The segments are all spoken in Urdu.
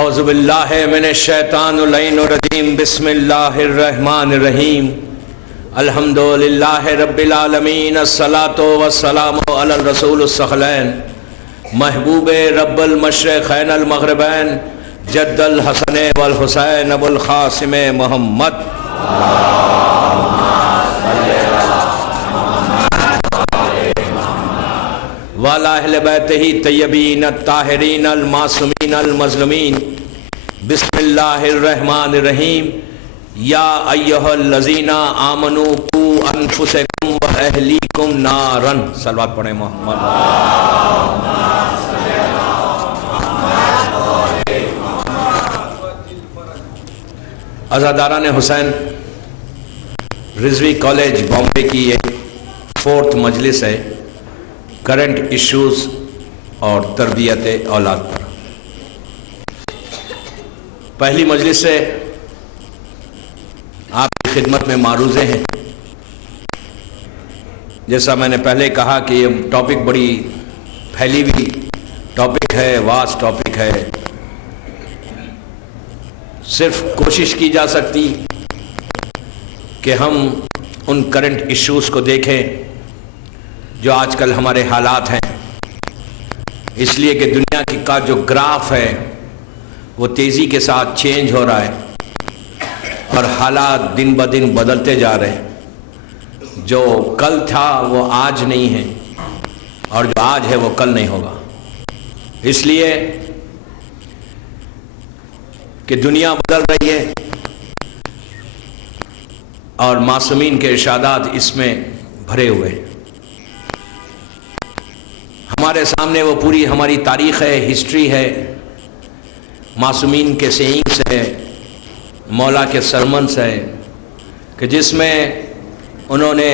اعوذ باللہ من الشیطان اللعین الرجیم بسم اللہ الرحمن الرحیم الحمد للہ رب العالمین الصلاۃ والسلام علی الرسول الثقلین محبوب رب المشرقین المغربین جد الحسن والحسین ابو القاسم محمد وعلی اہل بیتہ طیبین الطاہرین المعصومین المظلومین بسم اللہ الرحمن الرحیم یا ایہا الذین آمنوا قوا انفسکم واہلیکم نارا. صلوات پڑھیں محمد. عزاداران حسین، رضوی کالج بامبے کی یہ 4th مجلس ہے کرنٹ ایشوز اور تربیت اولاد پر. پہلی مجلس سے آپ کی خدمت میں معروضے ہیں. جیسا میں نے پہلے کہا کہ یہ ٹاپک بڑی پھیلی ہوئی ٹاپک ہے، واس ٹاپک ہے. صرف کوشش کی جا سکتی کہ ہم ان کرنٹ ایشوز کو دیکھیں جو آج کل ہمارے حالات ہیں. اس لیے کہ دنیا کا جو گراف ہے وہ تیزی کے ساتھ چینج ہو رہا ہے اور حالات دن بدن بدلتے جا رہے ہیں. جو کل تھا وہ آج نہیں ہے اور جو آج ہے وہ کل نہیں ہوگا. اس لیے کہ دنیا بدل رہی ہے اور معصومین کے ارشادات اس میں بھرے ہوئے ہیں. ہمارے سامنے وہ پوری ہماری تاریخ ہے، ہسٹری ہے، معصومین کے سینگز ہے، مولا کے سرمنس ہے کہ جس میں انہوں نے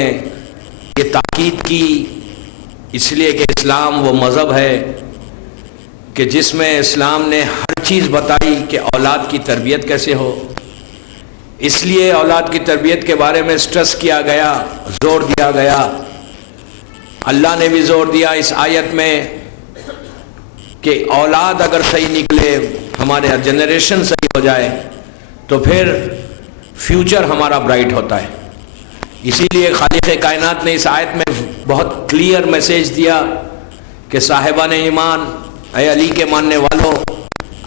یہ تاکید کی. اس لیے کہ اسلام وہ مذہب ہے کہ جس میں اسلام نے ہر چیز بتائی کہ اولاد کی تربیت کیسے ہو. اس لیے اولاد کی تربیت کے بارے میں سٹریس کیا گیا، زور دیا گیا. اللہ نے بھی زور دیا اس آیت میں کہ اولاد اگر صحیح نکلے، ہمارے جنریشن صحیح ہو جائے تو پھر فیوچر ہمارا برائٹ ہوتا ہے. اسی لیے خالق کائنات نے اس آیت میں بہت کلیئر میسیج دیا کہ صاحبان ایمان، اے علی کے ماننے والوں،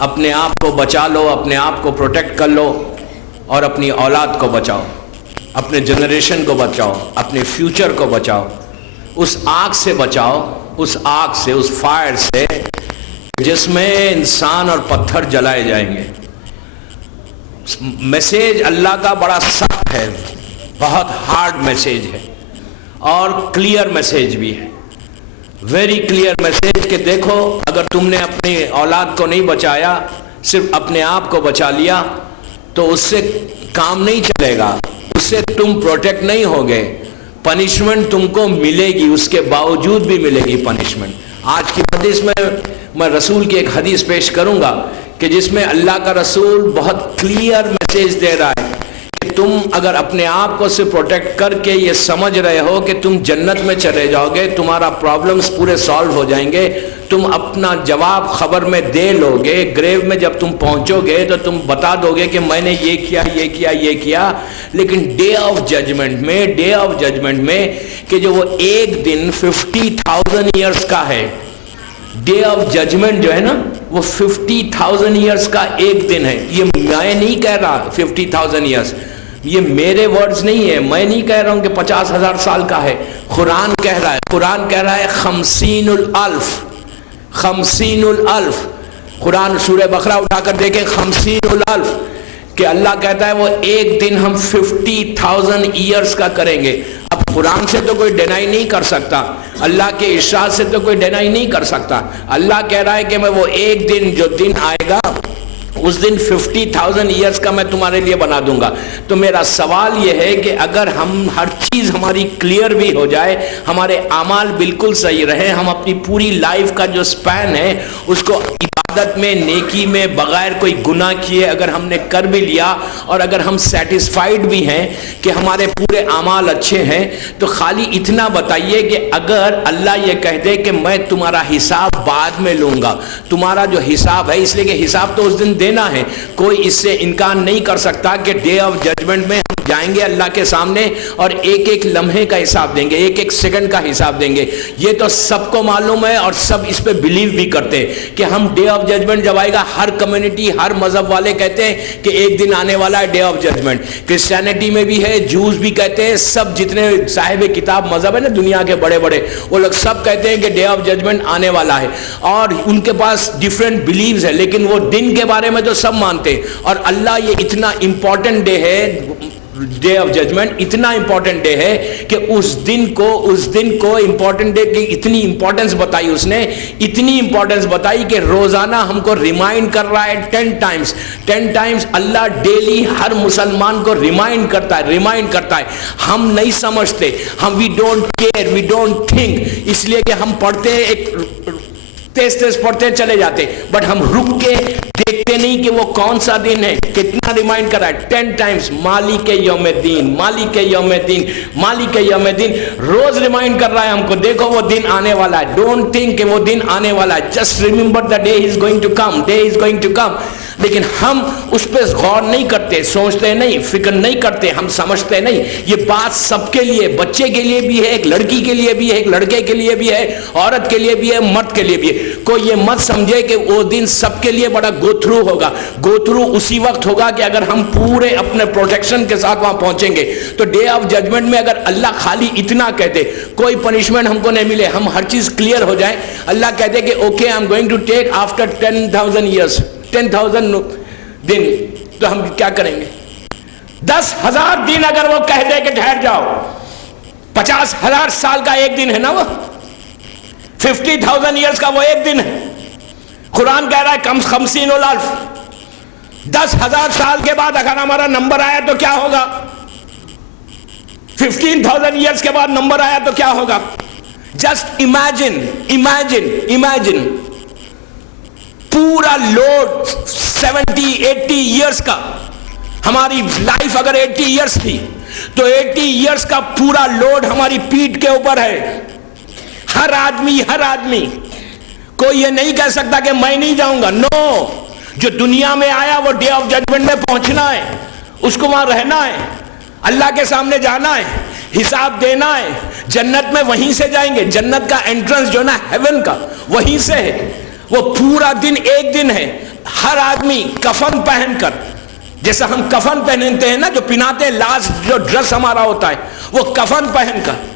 اپنے آپ کو بچا لو، اپنے آپ کو پروٹیکٹ کر لو اور اپنی اولاد کو بچاؤ، اپنے جنریشن کو بچاؤ، اپنے فیوچر کو بچاؤ. اس آگ سے بچاؤ، اس آگ سے، اس فائر سے جس میں انسان اور پتھر جلائے جائیں گے. میسیج اللہ کا بڑا سخت ہے، بہت ہارڈ میسیج ہے اور کلیئر میسیج بھی ہے. ویری کلیئر میسیج کہ دیکھو، اگر تم نے اپنی اولاد کو نہیں بچایا، صرف اپنے آپ کو بچا لیا تو اس سے کام نہیں چلے گا، اس سے تم پروٹیکٹ نہیں ہوگے. پنشمنٹ تم کو ملے گی، اس کے باوجود بھی ملے گی پنشمنٹ. آج کی حدیث میں رسول کی ایک حدیث پیش کروں گا کہ جس میں اللہ کا رسول بہت کلیئر میسیج دے رہا ہے کہ تم اگر اپنے آپ کو سے پروٹیکٹ کر کے یہ سمجھ رہے ہو کہ تم جنت میں چلے جاؤ گے، تمہارا پرابلمز پورے سالو ہو جائیں گے، تم اپنا جواب خبر میں دے لو گے. گریو میں جب تم پہنچو گے تو تم بتا دو گے کہ میں نے یہ کیا، یہ کیا، یہ کیا. لیکن ڈے آف ججمنٹ میں کہ جو وہ ایک دن 50,000 ایئرز کا ہے، ڈے آف ججمنٹ جو ہے نا وہ 50,000 ایئرز کا ایک دن ہے. یہ میں نہیں کہہ رہا 50,000 ایئرز، یہ میرے ورڈز نہیں ہے. میں نہیں کہہ رہا ہوں کہ 50,000 سال کا ہے. قرآن کہہ رہا ہے، قرآن کہہ رہا ہے 50 الالف. قرآن سورہ بقرہ اٹھا کر دیکھیں 50 الالف کہ اللہ کہتا ہے وہ ایک دن ہم 50,000 ایئرز کا کریں گے. اب قرآن سے تو کوئی ڈینائی نہیں کر سکتا، اللہ کے ارشاد سے تو کوئی ڈینائی نہیں کر سکتا. اللہ کہہ رہا ہے کہ میں وہ ایک دن جو دن آئے گا اس دن 50,000 ایئرز کا میں تمہارے لیے بنا دوں گا. تو میرا سوال یہ ہے کہ اگر ہم ہر چیز ہماری کلیئر بھی ہو جائے، ہمارے اعمال بالکل صحیح رہے، ہم اپنی پوری لائف کا جو سپین ہے اس کو عبادت میں نیکی میں بغیر کوئی گناہ کیے اگر ہم نے کر بھی لیا اور اگر ہم سیٹسفائیڈ بھی ہیں کہ ہمارے پورے اعمال اچھے ہیں تو خالی اتنا بتائیے کہ اگر اللہ یہ کہہ دے کہ میں تمہارا حساب بعد میں لوں گا، تمہارا جو حساب ہے، اس لیے کہ حساب تو اس دن دینا ہے، کوئی اس سے انکار نہیں کر سکتا کہ ڈے آف ججمنٹ میں ہم جائیں گے اللہ کے سامنے اور ایک ایک لمحے کا حساب دیں گے، ایک ایک سیکنڈ کا حساب دیں گے. یہ تو سب کو معلوم ہے اور سب اس پہ بلیو بھی کرتے ہیں کہ ہم ڈے آف ججمنٹ جب آئے گا، ہر کمیونٹی ہر مذہب والے کہتے ہیں کہ ایک دن آنے والا ہے ڈے آف ججمنٹ. کرسچینٹی میں بھی ہے، جوز بھی کہتے ہیں، سب جتنے صاحب کتاب مذہب ہے نا دنیا کے بڑے بڑے، وہ لوگ سب کہتے ہیں کہ ڈے آف ججمنٹ آنے والا ہے اور ان کے پاس ڈیفرنٹ بلیوز ہے، لیکن وہ دن کے بارے میں تو سب مانتے ہیں. اور اللہ یہ اتنا امپورٹنٹ ڈے ہے، ڈے آف ججمنٹ اتنا امپورٹنٹ ڈے ہے کہ اس دن کو امپورٹنٹ ڈے کی اتنی امپورٹنس بتائی، اس نے اتنی امپورٹنس بتائی کہ روزانہ ہم کو ریمائنڈ کر رہا ہے 10 ٹائمز اللہ ڈیلی ہر مسلمان کو ریمائنڈ کرتا ہے. ہم نہیں سمجھتے، ہم we don't care, we don't think, اس لیے کہ ہم پڑھتے ہیں، ایک تیز پڑھتے چلے جاتے، بٹ ہم رک کے دیکھتے نہیں کہ وہ کون سا دن ہے. کتنا ریمائنڈ کرا ہے 10 ٹائمز، مالک یوم الدین، مالک یوم الدین، مالک یوم الدین، روز ریمائنڈ کر رہا ہے ہم کو، دیکھو وہ دن آنے والا ہے. ڈونٹ تھنک کہ وہ دن آنے والا ہے، just remember the day is going to come, day is going to come. لیکن ہم اس پہ غور نہیں کرتے، سوچتے نہیں، فکر نہیں کرتے، ہم سمجھتے نہیں. یہ بات سب کے لیے، بچے کے لیے بھی ہے، ایک لڑکی کے لیے بھی ہے، ایک لڑکے کے لیے بھی ہے، عورت کے لیے بھی ہے، مرد کے لیے بھی ہے. کوئی یہ مت سمجھے کہ وہ دن سب کے لیے بڑا گو تھرو ہوگا. گو تھرو اسی وقت ہوگا کہ اگر ہم پورے اپنے پروٹیکشن کے ساتھ وہاں پہنچیں گے. تو ڈے آف ججمنٹ میں اگر اللہ خالی اتنا کہتے، کوئی پنشمنٹ ہم کو نہیں ملے، ہم ہر چیز کلیئر ہو جائے، اللہ کہتے کہ okay I am going to take after 10,000 years 10,000 دن، تو ہم کیا کریں گے؟ 10,000 دن اگر وہ کہہ دے کہ ٹھہر جاؤ، 50,000 سال کا ایک دن ہے نا، وہ 50,000 ایئرس کا وہ ایک دن ہے. قرآن کہہ رہا ہے کم 50,000. 10,000 سال کے بعد اگر ہمارا نمبر آیا تو کیا ہوگا؟ 15,000 ایئرس کے بعد نمبر آیا تو کیا ہوگا؟ جسٹ امیجن پورا لوڈ 70-80 ایئرس کا، ہماری لائف اگر 80 ایئرس تھی تو 80 ایئرس کا پورا لوڈ ہماری پیٹھ کے اوپر ہے. ہر آدمی کوئی یہ نہیں کہہ سکتا کہ میں نہیں جاؤں گا. نو، جو دنیا میں آیا وہ ڈے آف ججمنٹ میں پہنچنا ہے، اس کو وہاں رہنا ہے، اللہ کے سامنے جانا ہے، حساب دینا ہے. جنت میں وہیں سے جائیں گے، جنت کا انٹرنس جو نا ہیون کا وہیں سے ہے. وہ پورا دن ایک دن ہے. ہر آدمی کفن پہن کر، جیسا ہم کفن پہنتے ہیں نا، جو پہناتے ہیں لاسٹ جو ڈریس ہمارا ہوتا ہے، وہ کفن پہن کر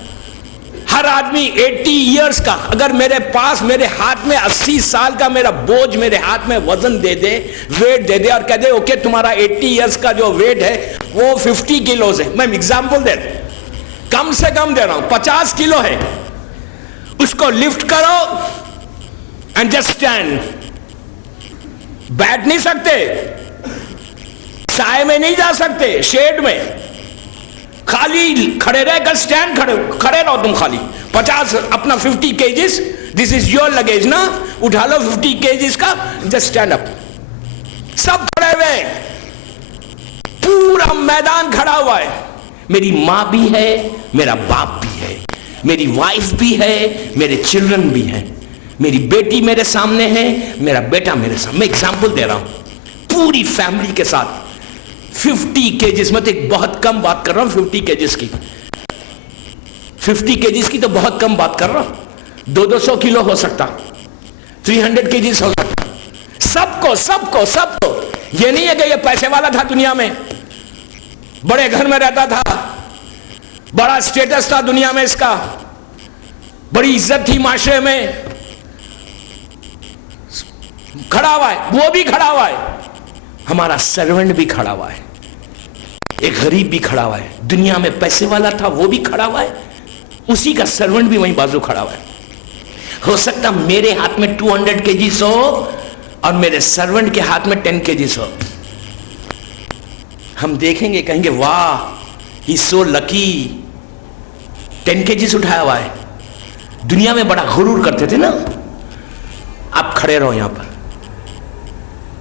ہر آدمی 80 ایئرس کا، اگر میرے پاس میرے ہاتھ میں 80 سال کا میرا بوجھ میرے ہاتھ میں وزن دے دے، ویٹ دے دے اور کہہ دے اوکے تمہارا 80 ایئرس کا جو ویٹ ہے وہ 50 کلوز ہے، میں ایگزامپل دے رہا ہوں، کم سے کم دے رہا ہوں، 50 کلو ہے، اس کو لفٹ کرو اینڈ جسٹ اسٹینڈ. بیٹھ نہیں سکتے، سائے میں نہیں جا سکتے، شیڈ میں، خالی کھڑے رہ کر اسٹینڈ، کھڑے رہو تم خالی. 50 اپنا 50 kgs، this is your luggage نا، اٹھا لو 50 kgs کا، جسٹ اسٹینڈ اپ. سب کھڑے ہوئے، پورا میدان کھڑا ہوا ہے. میری ماں بھی ہے، میرا باپ بھی ہے، میری وائف بھی ہے، میرے چلڈرن بھی ہیں، میری بیٹی میرے سامنے ہے، میرا بیٹا میرے سامنے. میں ایگزامپل دے رہا ہوں، پوری فیملی کے ساتھ 50 kgs. میں تو ایک بہت کم بات کر رہا ہوں 50 kgs کی، 50 kgs کی تو بہت کم بات کر رہا ہوں. 200 کلو ہو سکتا، 300 kgs ہو سکتا. سب کو یہ نہیں ہے کہ یہ پیسے والا تھا، دنیا میں بڑے گھر میں رہتا تھا، بڑا اسٹیٹس تھا دنیا میں، اس کا بڑی عزت تھی معاشرے میں، کھڑا ہوا ہے، وہ بھی کھڑا ہوا ہے، ہمارا سرونٹ بھی کھڑا ہوا ہے، ایک غریب بھی کھڑا ہوا ہے. دنیا میں پیسے والا تھا وہ بھی کھڑا ہوا ہے، اسی کا سرونٹ بھی وہیں بازو کھڑا ہوا ہے. ہو سکتا میرے ہاتھ میں 200 kgs ہو اور میرے سرونٹ کے ہاتھ میں 10 kgs ہو. ہم دیکھیں گے، کہیں گے واہ ہی سو لکی، 10 kgs اٹھایا ہوا ہے. دنیا میں بڑا غرور کرتے تھے نا. آپ کھڑے رہو یہاں پر،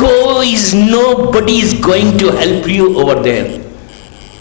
nobody is going to help you over there,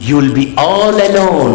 you will be all alone,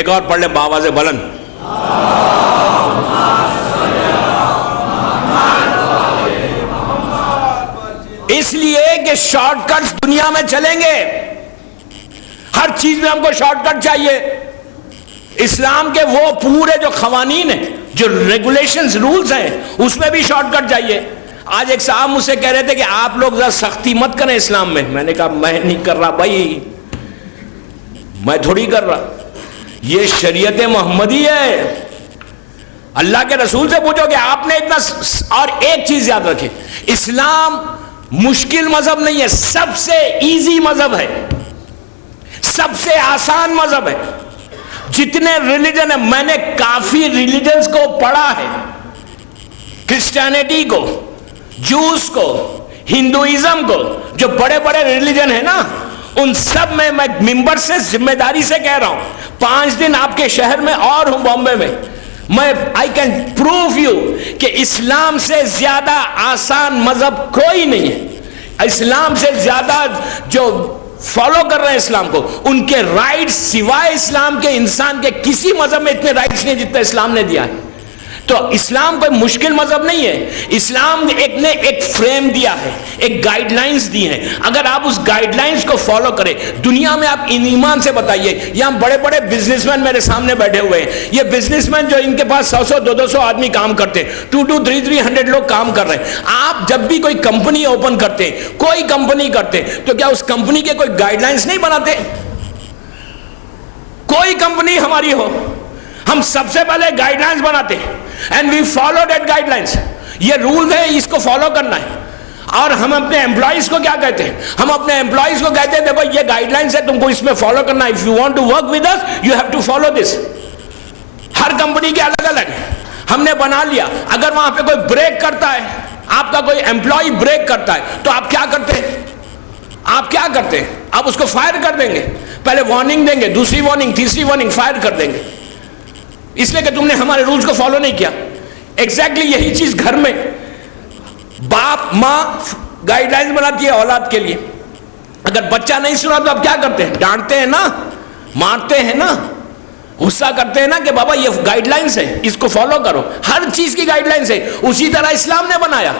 ایک اور پڑھ لیں بآواز بلند. اس لیے کہ شارٹ کٹس دنیا میں چلیں گے, ہر چیز میں ہم کو شارٹ کٹ چاہیے. اسلام کے وہ پورے جو قوانین ہیں, جو ریگولیشنز, رولز ہیں, اس میں بھی شارٹ کٹ چاہیے. آج ایک صاحب مجھ سے کہہ رہے تھے کہ آپ لوگ ذرا سختی مت کریں اسلام میں. میں نے کہا میں نہیں کر رہا بھائی, میں تھوڑی کر رہا, یہ شریعت محمدی ہے. اللہ کے رسول سے پوچھو کہ آپ نے اتنا. اور ایک چیز یاد رکھیں, اسلام مشکل مذہب نہیں ہے, سب سے ایزی مذہب ہے, سب سے آسان مذہب ہے. جتنے ریلیجن ہیں, میں نے کافی ریلیجنز کو پڑھا ہے, کرسچینٹی کو, جوز کو, ہندوازم کو, جو بڑے بڑے ریلیجن ہیں نا, ان سب میں ممبر سے ذمہ داری سے کہہ رہا ہوں, 5 دن آپ کے شہر میں اور ہوں بامبے میں, میں I can prove you کہ اسلام سے زیادہ آسان مذہب کوئی نہیں ہے. اسلام سے زیادہ جو فالو کر رہے ہیں اسلام کو, ان کے رائٹس سوائے اسلام کے انسان کے کسی مذہب میں اتنے رائٹس نہیں جتنے اسلام نے دیا ہے. تو اسلام کوئی مشکل مذہب نہیں ہے. اسلام نے ایک فریم دیا ہے, ایک گائیڈ لائنز دی ہیں. اگر آپ اس گائیڈ لائنز کو فالو کریں, دنیا میں آپ ایمان سے بتائیے, یہاں بڑے بڑے بزنس مین میرے سامنے بیٹھے ہوئے ہیں, یہ بزنس مین جو ان کے پاس 100-200 آدمی کام کرتے ہیں, 200-300 لوگ کام کر رہے ہیں. آپ جب بھی کوئی کمپنی اوپن کرتے ہیں, کوئی کمپنی کرتے ہیں, تو کیا اس کمپنی کے کوئی گائیڈ لائنز نہیں بناتے؟ کوئی کمپنی ہماری ہو, ہم سب سے پہلے گائیڈ لائنز بناتے ہیں, and we follow that guidelines. یہ رول ہے, اس کو فالو کرنا ہے. اور ہم اپنے امپلائیز کو کیا کہتے ہیں؟ ہم اپنے امپلائیز کو کہتے ہیں دیکھو یہ گائیڈ لائنز ہے, تم کو اس میں فالو کرنا ہے. If you want to work with us, you have to follow this. ہر کمپنی کے الگ الگ ہم نے بنا لیا. اگر وہاں پہ کوئی بریک کرتا ہے, آپ کا کوئی امپلائی بریک کرتا ہے, تو آپ کیا کرتے ہیں؟ آپ کیا کرتے ہیں؟ آپ اس کو فائر کر دیں گے. پہلے وارننگ دیں گے, دوسری وارننگ, تیسری وارننگ, فائر کر دیں گے, اس لیے کہ تم نے ہمارے رولز کو فالو نہیں کیا. ایگزیکٹلی یہی چیز گھر میں باپ ماں گائیڈ لائنز بناتی ہے اولاد کے لیے. اگر بچہ نہیں سنا تو آپ کیا کرتے ہیں؟ ڈانٹتے ہیں نا, مارتے ہیں نا, غصہ کرتے ہیں نا کہ بابا یہ گائیڈ لائنز ہے, اس کو فالو کرو. ہر چیز کی گائیڈ لائنز ہے. اسی طرح اسلام نے بنایا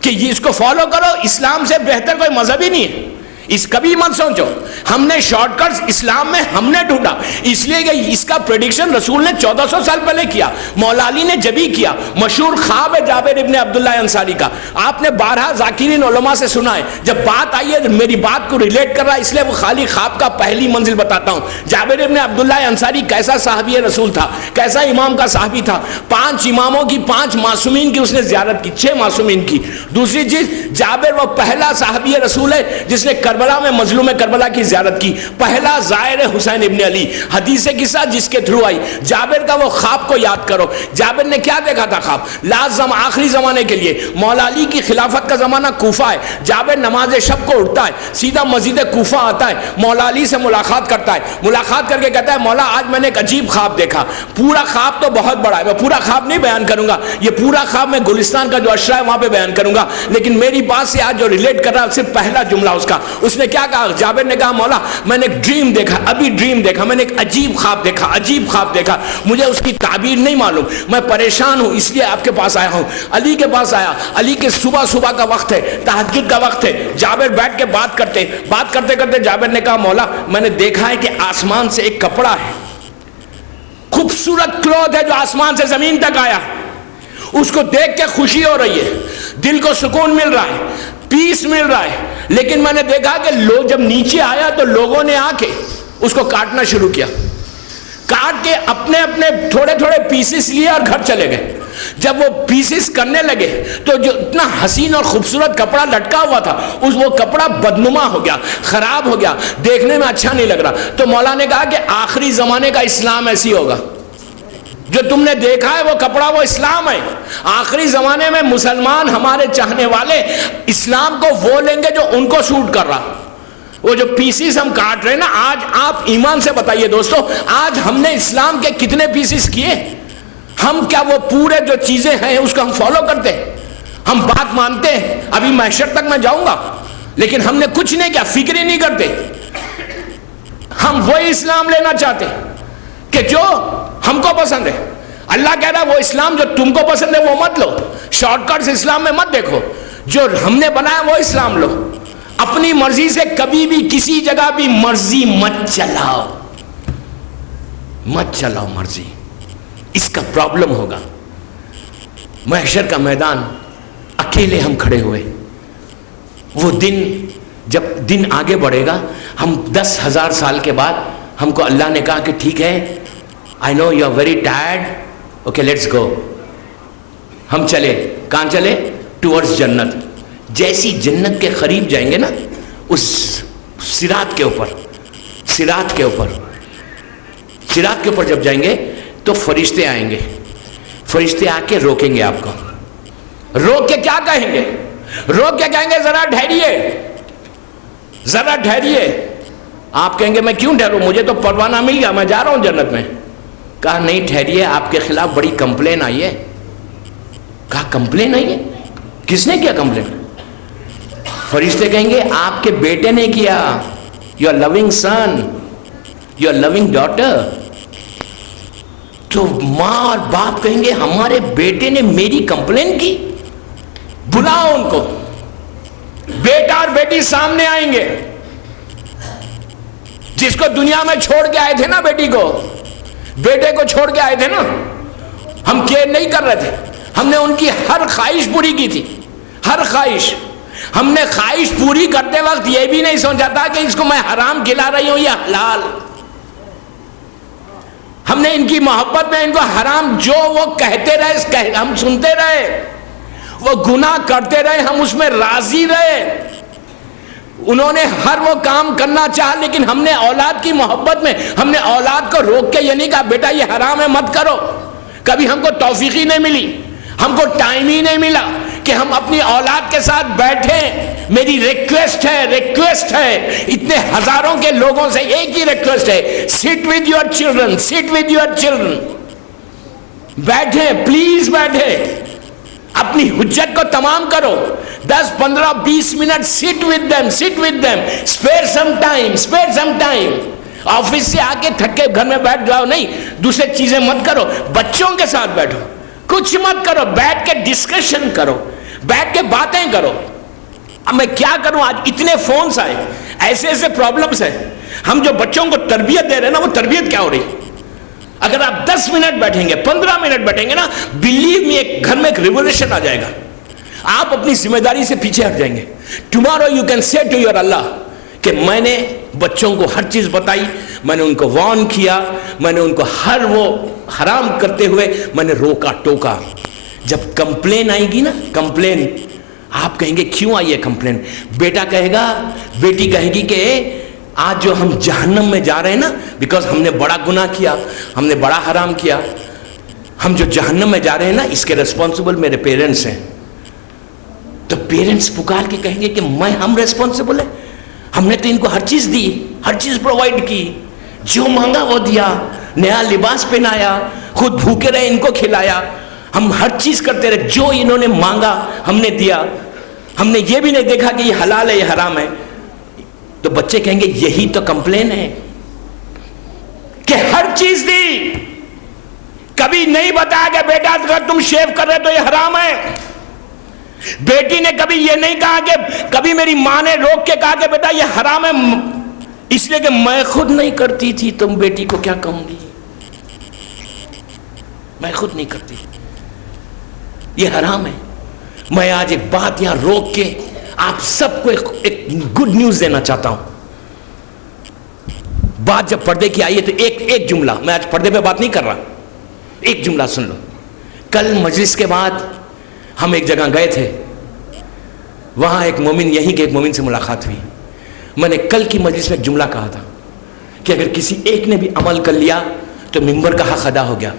کہ یہ اس کو فالو کرو. اسلام سے بہتر کوئی مذہب ہی نہیں ہے. اس کبھی مت سوچو ہم نے شارٹ کٹس اسلام میں ہم نے ڈھونڈا, اس لیے کہ اس کا پریڈکشن رسول نے 1400 سال پہلے کیا, مولا علی نے جبھی کیا. مشہور خواب ہے جابر ابن عبداللہ انصاری کا, آپ نے 12 ذاکرین علماء سے سنا ہے. جب بات آئی ہے میری بات کو ریلیٹ کر رہا ہے, اس لیے وہ خالی خواب کا پہلی منزل بتاتا ہوں. جابر ابن عبداللہ انصاری کیسا صحابی رسول تھا, کیسا امام کا صحابی تھا. 5 اماموں کی, 5 معصومین کی اس نے زیارت کی, 6 معصومین کی. دوسری چیز, جابر وہ پہلا صحابی رسول ہے جس نے کربلا میں مظلوم کربلا کی زیارت کی, پہلا زائر حسین ابن علی. حدیث قصہ جس کے تھرو آئی. جابر کا وہ خواب کو یاد کرو. جابر نے کیا دیکھا تھا خواب؟ لازم آخری زمانے کے لیے مولا علی کی خلافت کا زمانہ کوفہ ہے. جابر نماز شب کو اٹھتا ہے, سیدھا مسجد کوفہ آتا ہے, مولا علی سے ملاقات کرتا ہے. ملاقات کر کے کہتا ہے مولا آج میں نے ایک عجیب خواب دیکھا. پورا خواب تو بہت بڑا ہے, میں پورا خواب نہیں بیان کروں گا. یہ پورا خواب میں گلستان کا جو اشرا ہے وہاں پہ بیان کروں گا, لیکن میری بات سے آج جو ریلیٹ کر رہا ہے صرف پہلا جملہ اس کا. اس نے کیا کہا؟ جابر نے کہا مولا میں نے ایک ڈریم دیکھا, ابھی ڈریم دیکھا, میں نے ایک عجیب خواب دیکھا, عجیب خواب دیکھا, مجھے اس کی تعبیر نہیں معلوم, میں پریشان ہوں, اس لیے آپ کے پاس آیا ہوں. علی کے پاس آیا. علی کے صبح کا وقت ہے, تہجد کا وقت ہے. جابر بیٹھ کے بات کرتے کرتے جابر نے کہا مولا میں نے دیکھا ہے کہ آسمان سے ایک کپڑا ہے, خوبصورت کلوتھ ہے جو آسمان سے زمین تک آیا. اس کو دیکھ کے خوشی ہو رہی ہے, دل کو سکون مل رہا ہے, پیس مل رہا ہے. لیکن میں نے دیکھا کہ لوگ جب نیچے آیا تو لوگوں نے آ کے اس کو کاٹنا شروع کیا. کاٹ کے اپنے اپنے تھوڑے تھوڑے پیسز لیے اور گھر چلے گئے. جب وہ پیسز کرنے لگے تو جو اتنا حسین اور خوبصورت کپڑا لٹکا ہوا تھا, وہ کپڑا بدنما ہو گیا, خراب ہو گیا, دیکھنے میں اچھا نہیں لگ رہا. تو مولا نے کہا کہ آخری زمانے کا اسلام ایسی ہوگا, جو تم نے دیکھا ہے وہ کپڑا وہ اسلام ہے. آخری زمانے میں مسلمان ہمارے چاہنے والے اسلام کو وہ لیں گے جو ان کو سوٹ کر رہا. وہ جو پیسز ہم کاٹ رہے ہیں نا, آج آپ ایمان سے بتائیے دوستو, آج ہم نے اسلام کے کتنے پیسز کیے؟ ہم کیا وہ پورے جو چیزیں ہیں اس کو ہم فالو کرتے ہیں؟ ہم بات مانتے ہیں, ابھی محشر تک میں جاؤں گا, لیکن ہم نے کچھ نہیں کیا, فکر ہی نہیں کرتے. ہم وہی اسلام لینا چاہتے. کہ جو ہم کو پسند ہے. اللہ کہہ رہا ہے وہ اسلام جو تم کو پسند ہے وہ مت لو, شارٹ کٹس اسلام میں مت دیکھو, جو ہم نے بنایا وہ اسلام لو. اپنی مرضی سے کبھی بھی کسی جگہ بھی مرضی مت چلاؤ, مت چلاؤ مرضی, اس کا پرابلم ہوگا. محشر کا میدان, اکیلے ہم کھڑے ہوئے, وہ دن جب دن آگے بڑھے گا, ہم 10,000 سال کے بعد ہم کو اللہ نے کہا کہ ٹھیک ہے, I know you are very tired, okay let's go. ہم چلے, کہاں چلے؟ ٹورڈز جنت. جیسی جنت کے قریب جائیں گے نا, اس صراط کے اوپر, صراط کے اوپر, صراط کے اوپر جب جائیں گے تو فرشتے آئیں گے. فرشتے آ کے روکیں گے آپ کو. روک کے کیا کہیں گے؟ روک کے کہیں گے ذرا ٹھہریے, ذرا ٹھہریے. آپ کہیں گے میں کیوں ٹھہروں, مجھے تو پروانہ مل گیا, میں جا رہا ہوں جنت میں. کہا نہیں ٹھہریے, آپ کے خلاف بڑی کمپلین آئی ہے. کہا کمپلین آئی ہے؟ کس نے کیا کمپلین؟ فرشتے کہیں گے آپ کے بیٹے نے کیا, you are loving son, you are loving daughter. تو ماں اور باپ کہیں گے ہمارے بیٹے نے میری کمپلین کی, بلاؤ ان کو. بیٹا اور بیٹی سامنے آئیں گے. جس کو دنیا میں چھوڑ کے آئے تھے نا, بیٹی کو, بیٹے کو چھوڑ کے آئے تھے نا, ہم کیئر نہیں کر رہے تھے, ہم نے ان کی ہر خواہش پوری کی تھی, ہر خواہش. ہم نے خواہش پوری کرتے وقت یہ بھی نہیں سوچا تھا کہ اس کو میں حرام کھلا رہی ہوں یا حلال. ہم نے ان کی محبت میں ان کو حرام جو وہ کہتے رہے ہم سنتے رہے, وہ گناہ کرتے رہے ہم اس میں راضی رہے. انہوں نے ہر وہ کام کرنا چاہا, لیکن ہم نے اولاد کی محبت میں ہم نے اولاد کو روک کے یہ نہیں کہا بیٹا یہ حرام ہے مت کرو. کبھی ہم کو توفیق ہی نہیں ملی, ہم کو ٹائم ہی نہیں ملا کہ ہم اپنی اولاد کے ساتھ بیٹھیں. میری ریکویسٹ ہے, ریکویسٹ ہے, اتنے ہزاروں کے لوگوں سے ایک ہی ریکویسٹ ہے, sit with your children, sit with your children. بیٹھیں پلیز, بیٹھیں, اپنی حجت کو تمام کرو. 10, 15, 20 minute sit with them, sit with them, spare some time, spare some time. Office سے آ کے تھک کے گھر میں بیٹھ جاؤ نہیں, دوسرے چیزیں مت کرو, بچوں کے ساتھ بیٹھو, کچھ مت کرو, بیٹھ کے ڈسکشن کرو, بیٹھ کے باتیں کرو. اب میں کیا کروں, آج اتنے فونز آئے, ایسے ایسے پرابلمز ہیں. ہم جو بچوں کو تربیت دے رہے ہیں نا, وہ تربیت کیا ہو رہی؟ اگر آپ 10 منٹ بیٹھیں گے, 15 منٹ بیٹھیں گے نا, بلیو می ایک گھر میں ایک ریولیوشن آ جائے گا. آپ اپنی ذمہ داری سے پیچھے ہٹ جائیں گے. Tomorrow you can say to your Allah کہ میں نے بچوں کو ہر چیز بتائی, میں نے ان کو وارن کیا, میں نے ان کو ہر وہ حرام کرتے ہوئے میں نے روکا ٹوکا. جب کمپلین آئے گی نا, کمپلین, آپ کہیں گے کیوں آئی ہے کمپلین؟ بیٹا کہے گا, بیٹی کہے گی کہ آج جو ہم جہنم میں جا رہے ہیں نا, بیکاز ہم نے بڑا گناہ کیا, ہم نے بڑا حرام کیا, ہم جو جہنم میں جا رہے ہیں نا اس کے ریسپانسبل میرے پیرنٹس ہیں. تو پیرنٹس پکار کے کہیں گے کہ ہم ریسپانسبل ہیں, ہم نے تو ان کو ہر چیز دی, ہر چیز پرووائڈ کی, جو مانگا وہ دیا, نیا لباس پہنایا, خود بھوکے رہے ان کو کھلایا, ہم ہر چیز کرتے رہے, جو انہوں نے مانگا ہم نے دیا, ہم نے یہ بھی نہیں دیکھا کہ یہ حلال ہے یہ حرام ہے. تو بچے کہیں گے یہی تو کمپلین ہے کہ ہر چیز دی, کبھی نہیں بتایا کہ بیٹا اگر تم شیو کر رہے تو یہ حرام ہے. بیٹی نے کبھی یہ نہیں کہا کہ, کبھی میری ماں نے روک کے کہا کہ بیٹا یہ حرام ہے, اس لیے کہ میں خود نہیں کرتی تھی, تم بیٹی کو کیا کہوں گی, میں خود نہیں کرتی, یہ حرام ہے. میں آج ایک بات یہاں روک کے آپ سب کو ایک گڈ نیوز دینا چاہتا ہوں. بات جب پردے کی آئی ہے تو ایک جملہ, میں آج پردے پہ بات نہیں کر رہا, ایک جملہ سن لو. کل مجلس کے بعد ہم ایک جگہ گئے تھے, وہاں ایک مومن, یہیں کے ایک مومن سے ملاقات ہوئی. میں نے کل کی مجلس میں ایک جملہ کہا تھا کہ اگر کسی ایک نے بھی عمل کر لیا تو ممبر کا حق ادا ہو گیا.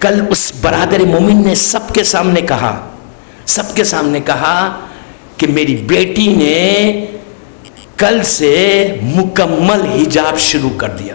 کل اس برادر مومن نے سب کے سامنے کہا کہ میری بیٹی نے کل سے مکمل حجاب شروع کر دیا.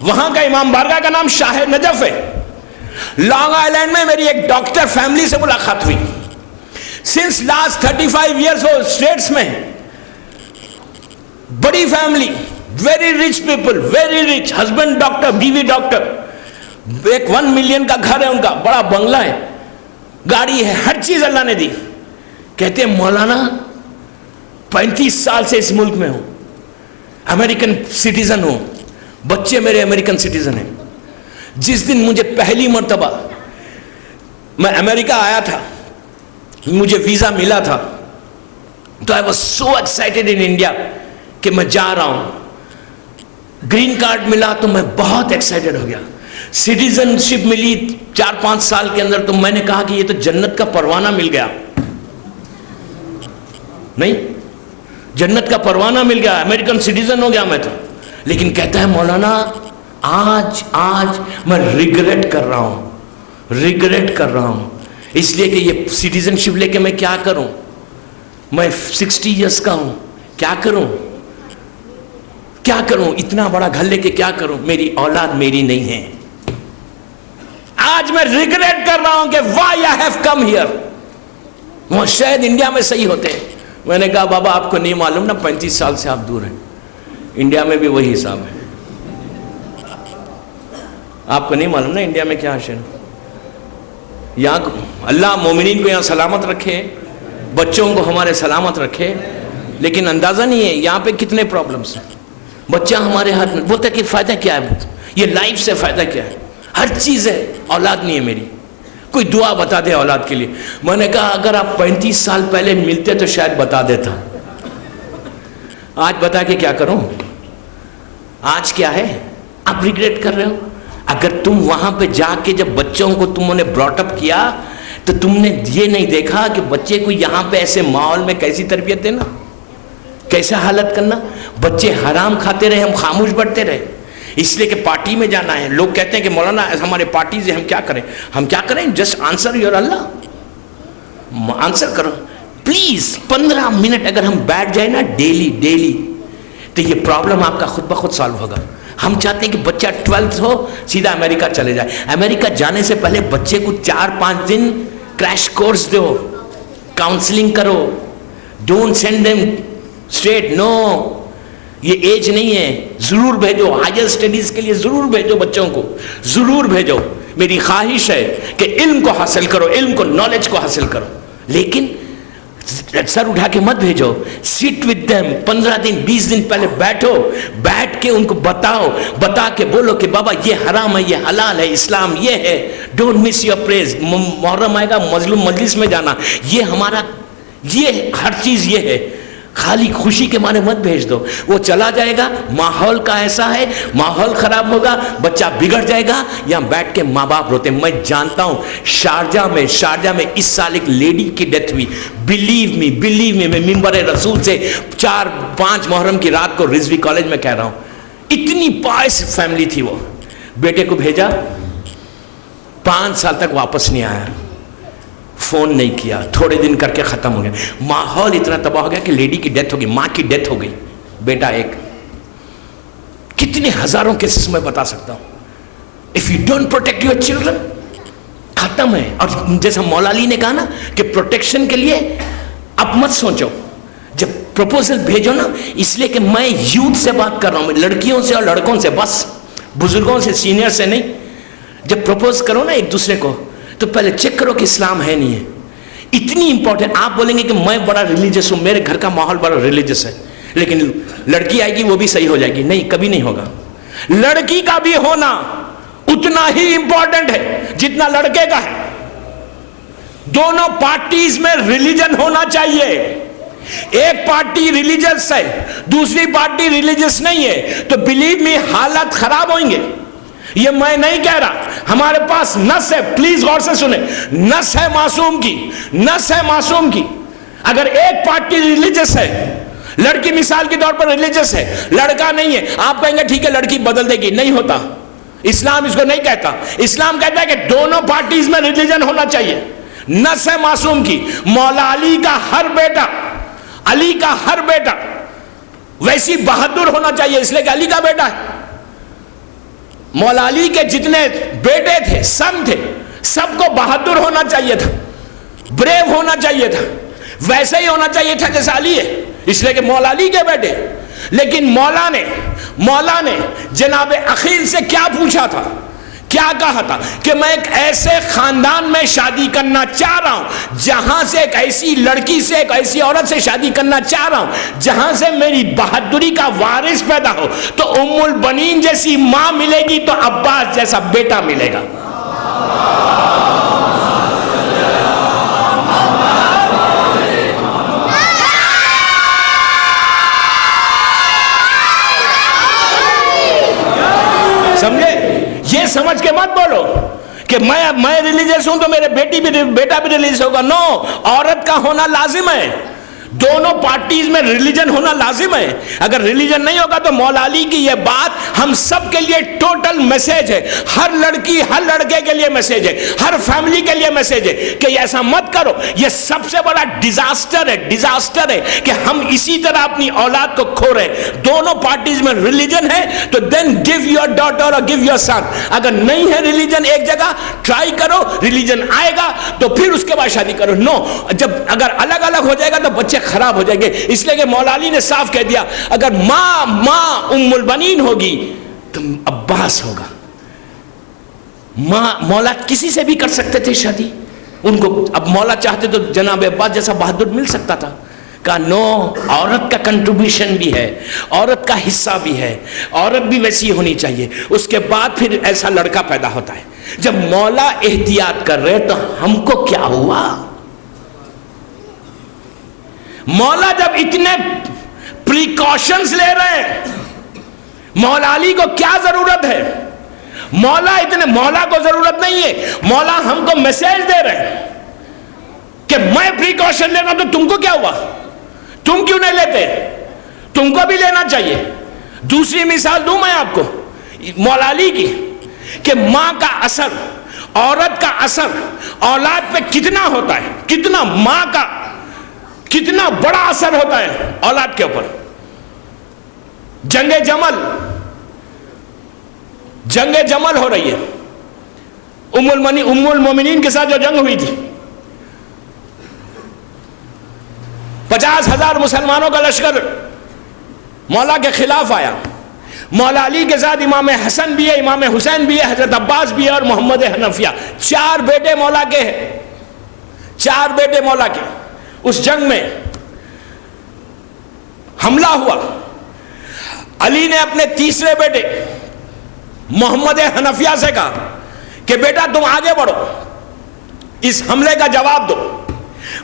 وہاں کا امام بارگاہ کا نام شاہ نجف ہے. لانگ آئیلینڈ میں میری ایک ڈاکٹر فیملی سے ملاقات ہوئی. سنس لاسٹ 35 ایئرس وہ اسٹیٹس میں, بڑی family, very rich people, very rich, husband doctor, بیوی ڈاکٹر, ایک 1 ملین کا گھر ہے ان کا, بڑا بنگلہ ہے, گاڑی ہے, ہر چیز اللہ نے دی. کہتے ہیں مولانا 35 سال سے اس ملک میں ہوں, امریکن سٹیزن ہوں, بچے میرے امریکن سٹیزن ہیں. جس دن مجھے پہلی مرتبہ میں امریکہ آیا تھا, مجھے ویزا ملا تھا, تو I was so excited in India کہ میں جا رہا ہوں. گرین کارڈ ملا تو میں بہت ایکسائٹڈ ہو گیا. سٹیزن شپ ملی 4-5 سال کے اندر, تو میں نے کہا کہ یہ تو جنت کا پروانہ مل گیا. نہیں, جنت کا پروانہ مل گیا, امریکن سٹیزن ہو گیا میں تو. لیکن کہتا ہے مولانا آج میں ریگریٹ کر رہا ہوں, اس لیے کہ یہ سٹیزن شپ لے کے میں کیا کروں, میں 60 ایئرس کا ہوں, کیا کروں, اتنا بڑا گھر لے کے کیا کروں, میری اولاد میری نہیں ہے. آج میں ریگریٹ کر رہا ہوں کہ why I have come here. وہ شاید انڈیا میں صحیح ہوتے ہیں. میں نے کہا بابا آپ کو نہیں معلوم نا, 35 سال سے آپ دور ہیں, انڈیا میں بھی وہی حساب ہے. آپ کو نہیں معلوم نا انڈیا میں کیا حشر. یہاں اللہ مومنین کو یہاں سلامت رکھے, بچوں کو ہمارے سلامت رکھے, لیکن اندازہ نہیں ہے یہاں پہ کتنے پرابلمس ہیں. بچہ ہمارے ہاتھ میں, بولتا ہے کہ فائدہ کیا ہے, یہ لائف سے فائدہ کیا ہے, ہر چیز ہے, اولاد نہیں ہے میری, کوئی دعا بتا دے اولاد کے لیے. میں نے کہا اگر آپ 35 سال پہلے ملتے تو شاید بتا دیتا. آج بتا کے کیا کروں, آج کیا ہے, آپ ریگریٹ کر رہے ہو. اگر تم وہاں پہ جا کے جب بچوں کو تم نے براٹ اپ کیا تو تم نے یہ نہیں دیکھا کہ بچے کو یہاں پہ ایسے ماحول میں کیسی تربیت دینا, کیسا حالت کرنا. بچے حرام کھاتے رہے, ہم خاموش بیٹھتے رہے, اس لیے کہ پارٹی میں جانا ہے. لوگ کہتے ہیں کہ مولانا ہمارے پارٹیز ہیں, ہم کیا کریں, just answer your Allah, answer کرو پلیز. 15 منٹ اگر ہم بیٹھ جائیں نا ڈیلی تو یہ پرابلم آپ کا خود بخود سالو ہوگا. ہم چاہتے ہیں کہ بچہ 12th ہو سیدھا امریکہ چلے جائے. امریکہ جانے سے پہلے بچے کو 4-5 دن کریش کورس دو, کاؤنسلنگ کرو. ڈونٹ سینڈ دیم اسٹریٹ, نو, یہ ایج نہیں ہے. ضرور بھیجو, ہائر اسٹڈیز کے لیے ضرور بھیجو, بچوں کو ضرور بھیجو. میری خواہش ہے کہ علم کو حاصل کرو, علم کو, نالج کو حاصل کرو, لیکن سر اٹھا کے مت بھیجو. سٹ ود دیم, 15 دن 20 دن پہلے بیٹھو, بیٹھ کے ان کو بتا کے بولو کہ بابا یہ حرام ہے, یہ حلال ہے, اسلام یہ ہے. ڈونٹ مس یور پریز. محرم آئے گا, مظلوم مجلس میں جانا, یہ ہمارا, یہ ہر چیز یہ ہے. خالی خوشی کے معنی مت بھیج دو. وہ چلا جائے گا, ماحول کا ایسا ہے, ماحول خراب ہوگا, بچہ بگڑ جائے گا. یہاں بیٹھ کے ماں باپ روتے. میں جانتا ہوں شارجہ میں اس سال ایک لیڈی کی ڈیتھ ہوئی. بلیو می, میں ممبر رسول سے 4-5 محرم کی رات کو رضوی کالج میں کہہ رہا ہوں, اتنی پائس فیملی تھی. وہ بیٹے کو بھیجا, 5 سال تک واپس نہیں آیا, فون نہیں کیا, تھوڑے دن کر کے ختم ہو گیا. ماحول اتنا تباہ ہو گیا کہ لیڈی کی ڈیتھ ہو گئی, ماں کی ڈیتھ ہو گئی, بیٹا ایک. کتنے ہزاروں کیسز میں بتا سکتا ہوں. If you don't protect your children, ختم ہے. اور جیسا مولا علی نے کہا نا کہ پروٹیکشن کے لیے اب مت سوچو, جب پروپوزل بھیجو نا, اس لیے کہ میں یوتھ سے بات کر رہا ہوں, لڑکیوں سے اور لڑکوں سے, بس بزرگوں سے, سینئر سے نہیں. جب پروپوز کرو نا ایک دوسرے کو تو پہلے چیک کرو کہ اسلام ہے نہیں ہے. اتنی امپورٹنٹ. آپ بولیں گے کہ میں بڑا ریلیجس ہوں, میرے گھر کا ماحول بڑا ریلیجس ہے, لیکن لڑکی آئے گی وہ بھی صحیح ہو جائے گی, نہیں, کبھی نہیں ہوگا. لڑکی کا بھی ہونا اتنا ہی امپورٹنٹ ہے جتنا لڑکے کا ہے. دونوں پارٹیز میں ریلیجن ہونا چاہیے. ایک پارٹی ریلیجس ہے, دوسری پارٹی ریلیجس نہیں ہے, تو بلیو می حالت خراب ہوئیں گے. یہ میں نہیں کہہ رہا, ہمارے پاس نص ہے, پلیز غور سے سنیں, نص ہے معصوم کی, نص ہے معصوم کی. اگر ایک پارٹی ریلیجس ہے, لڑکی مثال کے طور پر ریلیجس ہے, لڑکا نہیں ہے, آپ کہیں گے ٹھیک ہے لڑکی بدل دے گی, نہیں ہوتا. اسلام اس کو نہیں کہتا. اسلام کہتا ہے کہ دونوں پارٹیز میں ریلیجن ہونا چاہیے. نص ہے معصوم کی. مولا علی کا ہر بیٹا, علی کا ہر بیٹا ویسی بہادر ہونا چاہیے, اس لیے کہ علی کا بیٹا ہے. مولا علی کے جتنے بیٹے تھے، سن تھے، سب کو بہادر ہونا چاہیے تھا، بریو ہونا چاہیے تھا، ویسے ہی ہونا چاہیے تھا جیسا علی ہے، اس لیے کہ مولا علی کے بیٹے. لیکن مولا نے جناب عقیل سے کیا پوچھا تھا، کیا کہا تھا کہ میں ایک ایسے خاندان میں شادی کرنا چاہ رہا ہوں جہاں سے ایک ایسی لڑکی سے، ایک ایسی عورت سے شادی کرنا چاہ رہا ہوں جہاں سے میری بہادری کا وارث پیدا ہو. تو ام البنین جیسی ماں ملے گی تو عباس جیسا بیٹا ملے گا. سمجھے؟ یہ سمجھ کے مت بولو کہ میں ریلیجیس ہوں تو میرے بیٹا بھی ریلیجیس ہوگا. نو، عورت کا ہونا لازم ہے. دونوں پارٹیز میں ریلیجن ہونا لازم ہے. اگر ریلیجن نہیں ہوگا تو مولا علی کی یہ بات ہم سب کے لیے ٹوٹل میسج ہے. ہر لڑکی ہر لڑکے کے لیے میسج ہے، ہر فیملی کے لیے میسج ہے کہ ایسا مت کرو. یہ سب سے بڑا ڈیزاسٹر ہے کہ ہم اسی طرح اپنی اولاد کو کھو رہے. دونوں پارٹیز میں ریلیجن ہے تو دین گیو یور ڈاٹر اور گیو یور سن. اگر نہیں ہے ریلیجن ایک جگہ، ٹرائی کرو، ریلیجن آئے گا تو پھر اس کے بعد شادی کرو. نو، جب اگر الگ الگ ہو جائے گا تو بچے خراب ہو جائیں گے. اس لیے کہ مولا علی نے صاف کہہ دیا اگر ماں ام البنین ہوگی تو عباس ہوگا. مولا کسی سے بھی کر سکتے تھے شادی ان کو. اب مولا چاہتے تو جناب عباس جیسا بہادر مل سکتا تھا. کہا نو، عورت کا کنٹریبیوشن بھی ہے، عورت کا حصہ بھی ہے، عورت بھی ویسی ہونی چاہیے. اس کے بعد پھر ایسا لڑکا پیدا ہوتا ہے. جب مولا احتیاط کر رہے تو ہم کو کیا ہوا؟ مولا جب اتنے پریکاشنز لے رہے ہیں، مولا علی کو کیا ضرورت ہے؟ مولا کو ضرورت نہیں ہے. مولا ہم کو میسج دے رہے ہیں کہ میں پریکاشن لینا تو تم کو کیا ہوا؟ تم کیوں نہیں لیتے؟ تم کو بھی لینا چاہیے. دوسری مثال دوں میں آپ کو مولا علی کی کہ ماں کا اثر، عورت کا اثر اولاد پہ کتنا ہوتا ہے، کتنا ماں کا کتنا بڑا اثر ہوتا ہے اولاد کے اوپر. جنگ جمل ہو رہی ہے. ام المومنین کے ساتھ جو جنگ ہوئی تھی، 50,000 مسلمانوں کا لشکر مولا کے خلاف آیا. مولا علی کے ساتھ امام حسن بھی ہے، امام حسین بھی ہے، حضرت عباس بھی ہے اور محمد حنفیہ. 4 بیٹے مولا کے ہیں، 4 بیٹے مولا کے. اس جنگ میں حملہ ہوا. علی نے اپنے تیسرے بیٹے محمد حنفیہ سے کہا کہ بیٹا تم آگے بڑھو، اس حملے کا جواب دو.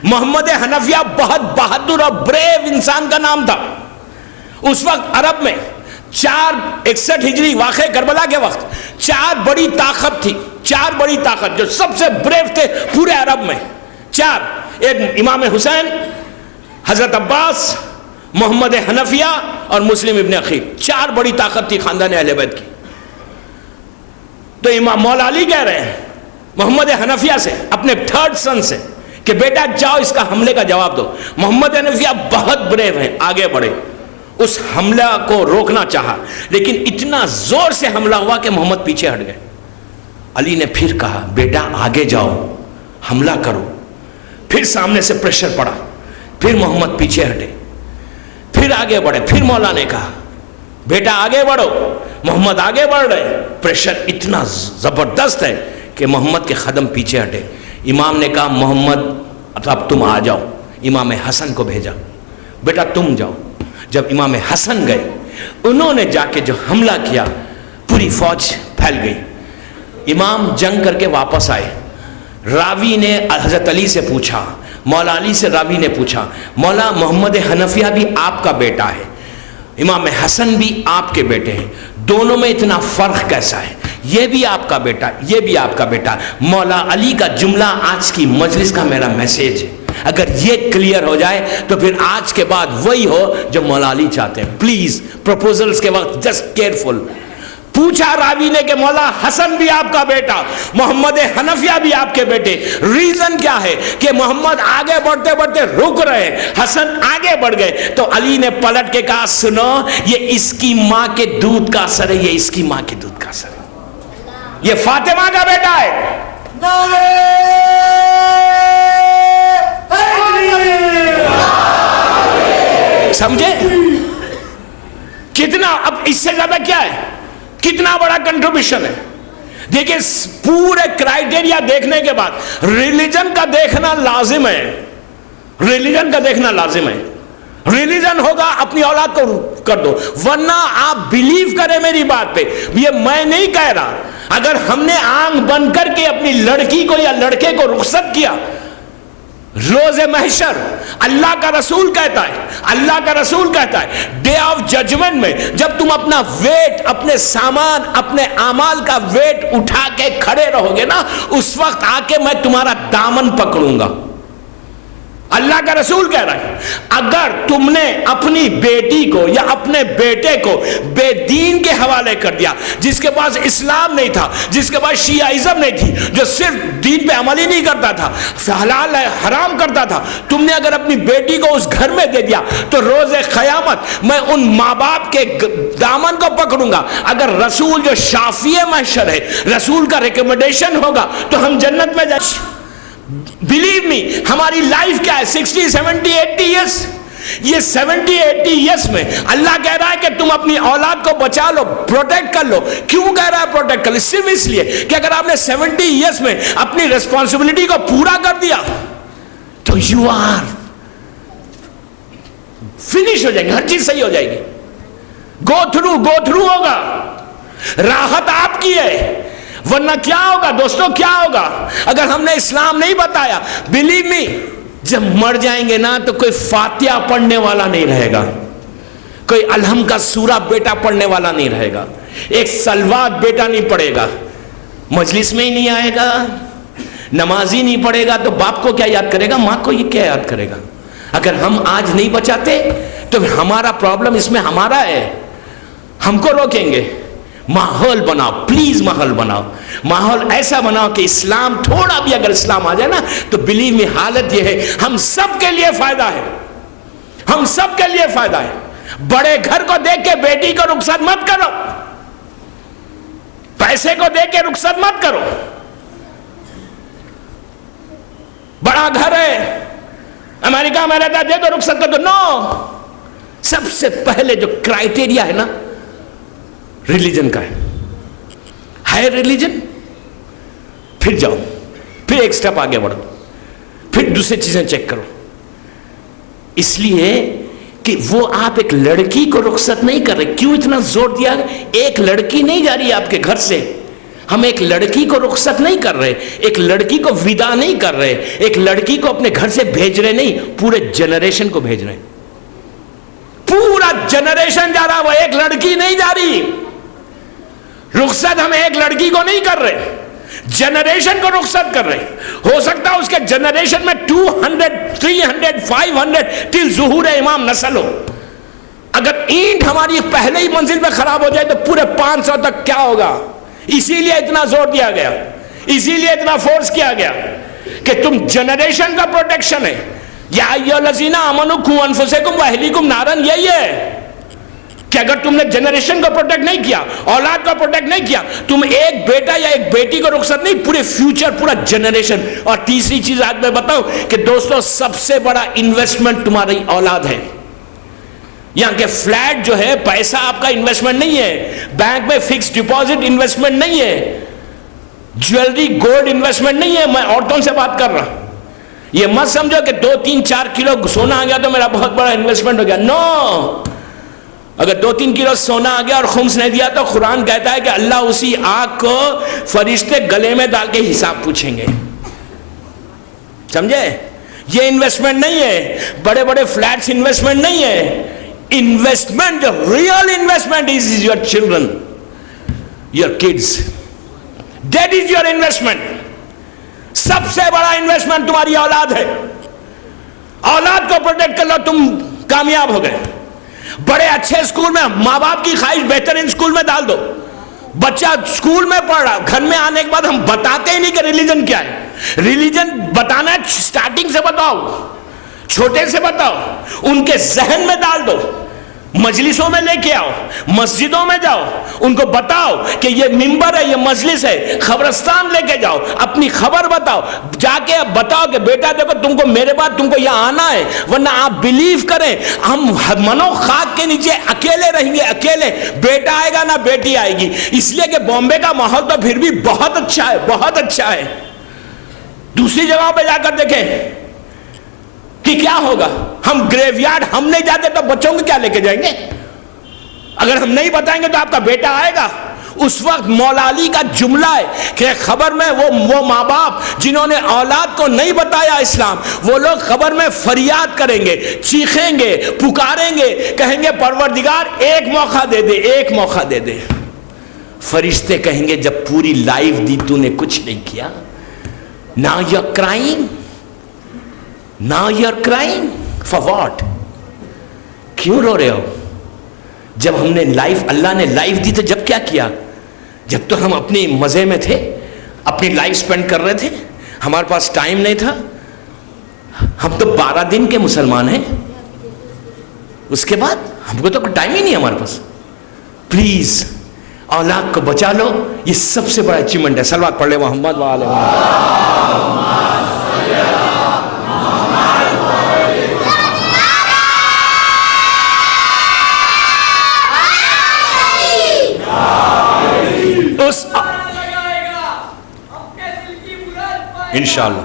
محمد حنفیہ بہت بہادر اور بریو انسان کا نام تھا. اس وقت عرب میں 61 ہجری واقع کربلا کے وقت 4 بڑی طاقت تھی، 4 بڑی طاقت جو سب سے بریو تھے پورے عرب میں. 4، ایک امام حسین، حضرت عباس، محمد حنفیہ اور مسلم ابن عقیل. 4 بڑی طاقت تھی خاندان اہل بیت کی. تو امام مولا علی کہہ رہے ہیں محمد حنفیہ سے، اپنے 3rd سن سے، کہ بیٹا جاؤ اس کا حملے کا جواب دو. محمد حنفیہ بہت بریو ہیں، آگے بڑھے. اس حملہ کو روکنا چاہا لیکن اتنا زور سے حملہ ہوا کہ محمد پیچھے ہٹ گئے. علی نے پھر کہا بیٹا آگے جاؤ، حملہ کرو. پھر سامنے سے پریشر پڑا، پھر محمد پیچھے ہٹے، پھر آگے بڑھے. پھر مولا نے کہا بیٹا آگے بڑھو. محمد آگے بڑھ رہے، پریشر اتنا زبردست ہے کہ محمد کے قدم پیچھے ہٹے. امام نے کہا محمد اب تم آ جاؤ. امام حسن کو بھیجا، بیٹا تم جاؤ. جب امام حسن گئے، انہوں نے جا کے جو حملہ کیا، پوری فوج پھیل گئی. امام جنگ کر کے واپس آئے. راوی نے حضرت علی سے پوچھا، مولا علی سے راوی نے پوچھا مولا محمد حنفیہ بھی آپ کا بیٹا ہے، امام حسن بھی آپ کے بیٹے ہیں، دونوں میں اتنا فرق کیسا ہے؟ یہ بھی آپ کا بیٹا، یہ بھی آپ کا بیٹا. مولا علی کا جملہ آج کی مجلس کا میرا میسیج ہے. اگر یہ کلیئر ہو جائے تو پھر آج کے بعد وہی ہو جو مولا علی چاہتے ہیں. پلیز پروپوزلز کے وقت جسٹ کیئرفل. پوچھا راوی نے کہ مولا حسن بھی آپ کا بیٹا، محمد حنفیہ بھی آپ کے بیٹے، ریزن کیا ہے؟ کہ محمد آگے بڑھتے بڑھتے رک رہے، حسن آگے بڑھ گئے. تو علی نے پلٹ کے کہا سنو، یہ اس کی ماں کے دودھ کا اثر ہے، یہ اس کی ماں کے دودھ کا اثر ہے. یہ فاطمہ کا بیٹا ہے. سمجھے کتنا؟ اب اس سے زیادہ کیا ہے؟ کتنا بڑا کنٹریبیوشن ہے. دیکھیں پورے کرائیٹیریا دیکھنے کے بعد ریلیجن کا دیکھنا لازم ہے. ریلیجن کا دیکھنا لازم ہے. ریلیجن ہوگا اپنی اولاد کو کر دو, ورنہ آپ بلیو کریں میری بات پہ, یہ میں نہیں کہہ رہا. اگر ہم نے آنکھ بند کر کے اپنی لڑکی کو یا لڑکے کو رخصت کیا روز محشر, اللہ کا رسول کہتا ہے ڈے آف ججمنٹ میں جب تم اپنا ویٹ, اپنے سامان, اپنے اعمال کا ویٹ اٹھا کے کھڑے رہو گے نا, اس وقت آ کے میں تمہارا دامن پکڑوں گا. اللہ کا رسول کہہ رہا ہے اگر تم نے اپنی بیٹی کو یا اپنے بیٹے کو بے دین کے حوالے کر دیا, جس کے پاس اسلام نہیں تھا, جس کے پاس شیعائزم نہیں تھی, جو صرف دین پہ عمل ہی نہیں کرتا تھا, حلال ہے حرام کرتا تھا, تم نے اگر اپنی بیٹی کو اس گھر میں دے دیا تو روز قیامت میں ان ماں باپ کے دامن کو پکڑوں گا. اگر رسول جو شافی محشر ہے, رسول کا ریکمنڈیشن ہوگا تو ہم جنت میں جائیں. بلیو می, ہماری لائف کیا ہے 60 70 80 ایئرس. یہ 70 80 ایئرس میں اللہ کہہ رہا ہے کہ تم اپنی اولاد کو بچا لو, پروٹیکٹ کر لو. کیوں کہہ رہا ہے پروٹیکٹ کر لو؟ صرف اس لیے کہ اگر آپ نے 70 ایئرس میں اپنی ریسپانسبلٹی کو پورا کر دیا تو یو آر فنش ہو جائیں گے, ہر چیز صحیح ہو جائے گی. گو تھرو ہوگا, راحت آپ کی ہے. ورنہ کیا ہوگا دوستوں, کیا ہوگا اگر ہم نے اسلام نہیں بتایا؟ بلیو می, جب مر جائیں گے نا تو کوئی فاتحہ پڑھنے والا نہیں رہے گا, کوئی الحم کا سورہ بیٹا پڑھنے والا نہیں رہے گا, ایک سلوات بیٹا نہیں پڑھے گا, مجلس میں ہی نہیں آئے گا, نماز ہی نہیں پڑھے گا, تو باپ کو کیا یاد کرے گا, ماں کو یہ کیا یاد کرے گا؟ اگر ہم آج نہیں بچاتے تو ہمارا پرابلم اس میں ہمارا ہے, ہم کو روکیں گے. ماحول بناؤ پلیز, ماحول بناؤ, ماحول ایسا بناؤ کہ اسلام, تھوڑا بھی اگر اسلام آ جائے نا تو بلیو می حالت یہ ہے ہم سب کے لیے فائدہ ہے, ہم سب کے لیے فائدہ ہے. بڑے گھر کو دیکھ کے بیٹی کو رخصت مت کرو, پیسے کو دیکھ کے رخصت مت کرو. بڑا گھر ہے امریکہ میں رہتا, دے دو رخصت کر دو. نو, سب سے پہلے جو کرائیٹیریا ہے نا ریلیجن کا ہے ریلیجن, پھر جاؤ, پھر ایک سٹیپ آگے بڑھو, پھر دوسری چیزیں چیک کرو. اس لیے کہ وہ آپ ایک لڑکی کو رخصت نہیں کر رہے. کیوں اتنا زور دیا؟ ایک لڑکی نہیں جا رہی ہے آپ کے گھر سے, ہم ایک لڑکی کو رخصت نہیں کر رہے, ایک لڑکی کو ودا نہیں کر رہے, ایک لڑکی کو اپنے گھر سے بھیج رہے نہیں, پورے جنریشن کو بھیج رہے. پورا جنریشن جا رہا, وہ ایک لڑکی نہیں جا رہی. رخصت ہم ایک لڑکی کو نہیں کر رہے, جنریشن کو رخصت کر رہے. ہو سکتا ہے اس کے جنریشن میں 200 300 500 ٹل ظہور امام نسل ہو. اگر اینٹ ہماری پہلے ہی منزل میں خراب ہو جائے تو پورے 500 تک کیا ہوگا؟ اسی لیے اتنا زور دیا گیا, اسی لیے اتنا فورس کیا گیا کہ تم جنریشن کا پروٹیکشن ہے. یا ایھا الذین آمنوا قوا انفسکم واہلیکم نارا, یہی ہے کہ اگر تم نے جنریشن کو پروٹیکٹ نہیں کیا, اولاد کو پروٹیکٹ نہیں کیا, تم ایک بیٹا یا ایک بیٹی کو رخصت نہیں, پورے فیوچر, پورا جنریشن. اور تیسری چیز آج میں بتاؤں کہ دوستوں سب سے بڑا انویسٹمنٹ تمہاری اولاد ہے. یہاں کے فلیٹ جو ہے پیسہ آپ کا انویسٹمنٹ نہیں ہے, بینک میں فکس ڈپازٹ انویسٹمنٹ نہیں ہے, جویلری گولڈ انویسٹمنٹ نہیں ہے. میں عورتوں سے بات کر رہا, یہ مت سمجھو کہ 2 3 4 کلو سونا آ گیا تو میرا بہت بڑا انویسٹمنٹ ہو گیا. نو, اگر 2 3 کلو سونا آ گیا اور خمس نہیں دیا تو قرآن کہتا ہے کہ اللہ اسی آگ کو فرشتے گلے میں ڈال کے حساب پوچھیں گے. سمجھے؟ یہ انویسٹمنٹ نہیں ہے, بڑے بڑے فلیٹس انویسٹمنٹ نہیں ہے. Investment, real investment is your children, your kids. That is your investment. سب سے بڑا انویسٹمنٹ تمہاری اولاد ہے. اولاد کو پروٹیکٹ کر لو, تم کامیاب ہو گئے. بڑے اچھے اسکول میں, ماں باپ کی خواہش بہترین اسکول میں ڈال دو. بچہ اسکول میں پڑھ رہا, گھر میں آنے کے بعد ہم بتاتے ہی نہیں کہ ریلیجن کیا ہے. ریلیجن بتانا سٹارٹنگ سے بتاؤ, چھوٹے سے بتاؤ, ان کے ذہن میں ڈال دو. مجلسوں میں لے کے آؤ، مسجدوں میں جاؤ، ان کو بتاؤ کہ یہ ممبر ہے، یہ مجلس ہے، خبرستان لے کے جاؤ، اپنی خبر بتاؤ، جا کے بتاؤ کہ بیٹا دیکھو تم کو میرے بعد تم کو یہاں آنا ہے، ورنہ آپ بلیو کریں ہم منو خاک کے نیچے اکیلے رہیں گے، اکیلے، بیٹا آئے گا نہ بیٹی آئے گی، اس لیے کہ بامبے کا ماحول تو پھر بھی بہت اچھا ہے، بہت اچھا ہے۔ دوسری جگہوں پہ جا کر دیکھیں کہ کیا ہوگا، ہم گریو یارڈ ہم نہیں جاتے تو بچوں کو کیا لے کے جائیں گے؟ اگر ہم نہیں بتائیں گے تو آپ کا بیٹا آئے گا۔ اس وقت مولا علی کا جملہ ہے کہ خبر میں وہ ماں باپ جنہوں نے اولاد کو نہیں بتایا اسلام، وہ لوگ خبر میں فریاد کریں گے، چیخیں گے، پکاریں گے، کہیں گے پروردگار ایک موقع دے دے، ایک موقع دے دے۔ فرشتے کہیں گے جب پوری لائف دی تو نے کچھ نہیں کیا، now you're crying, now you're crying for what؟ کیوں رو رہے ہو؟ جب ہم نے لائف، اللہ نے لائف دی تو جب کیا کیا؟ جب تو ہم اپنی مزے میں تھے، اپنی لائف سپینڈ کر رہے تھے، ہمارے پاس ٹائم نہیں تھا۔ ہم تو 12 دن کے مسلمان ہیں، اس کے بعد ہم کو تو ٹائم ہی نہیں ہمارے پاس۔ پلیز اولاد کو بچا لو، یہ سب سے بڑا اچیومنٹ ہے۔ صلوات پڑھ لے محمد وآلہ محمد۔ انشاءاللہ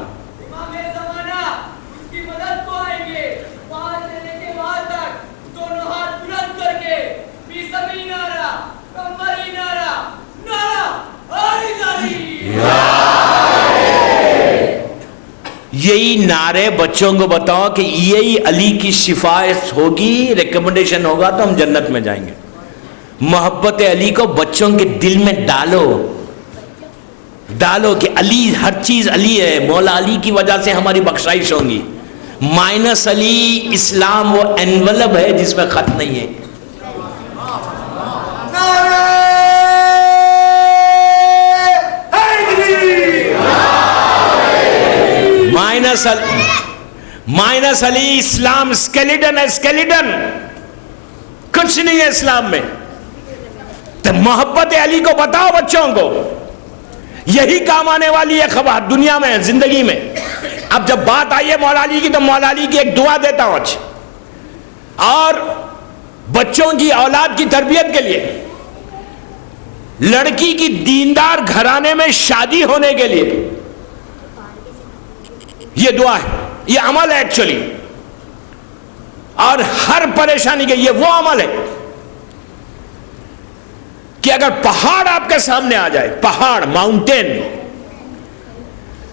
یہی نعرے بچوں کو بتاؤ کہ یہی علی کی شفاعت ہوگی، ریکمنڈیشن ہوگا تو ہم جنت میں جائیں گے۔ محبت علی کو بچوں کے دل میں ڈالو کہ علی، ہر چیز علی ہے، مولا علی کی وجہ سے ہماری بخشائش ہوگی۔ مائنس علی اسلام وہ انویلپ ہے جس میں خط نہیں ہے۔ مائنس علی اسلام اسکیلیٹن ہے، اسکیلیٹن، کچھ نہیں ہے اسلام میں۔ تو محبت علی کو بتاؤ بچوں کو، یہی کام آنے والی ہے خبر دنیا میں، زندگی میں۔ اب جب بات آئی ہے مولا علی کی تو مولا علی کی ایک دعا دیتا ہوں آج، اور بچوں کی، اولاد کی تربیت کے لیے، لڑکی کی دیندار گھرانے میں شادی ہونے کے لیے یہ دعا ہے، یہ عمل ہے ایکچولی، اور ہر پریشانی کے یہ وہ عمل ہے کہ اگر پہاڑ آپ کے سامنے آ جائے، پہاڑ، ماؤنٹین،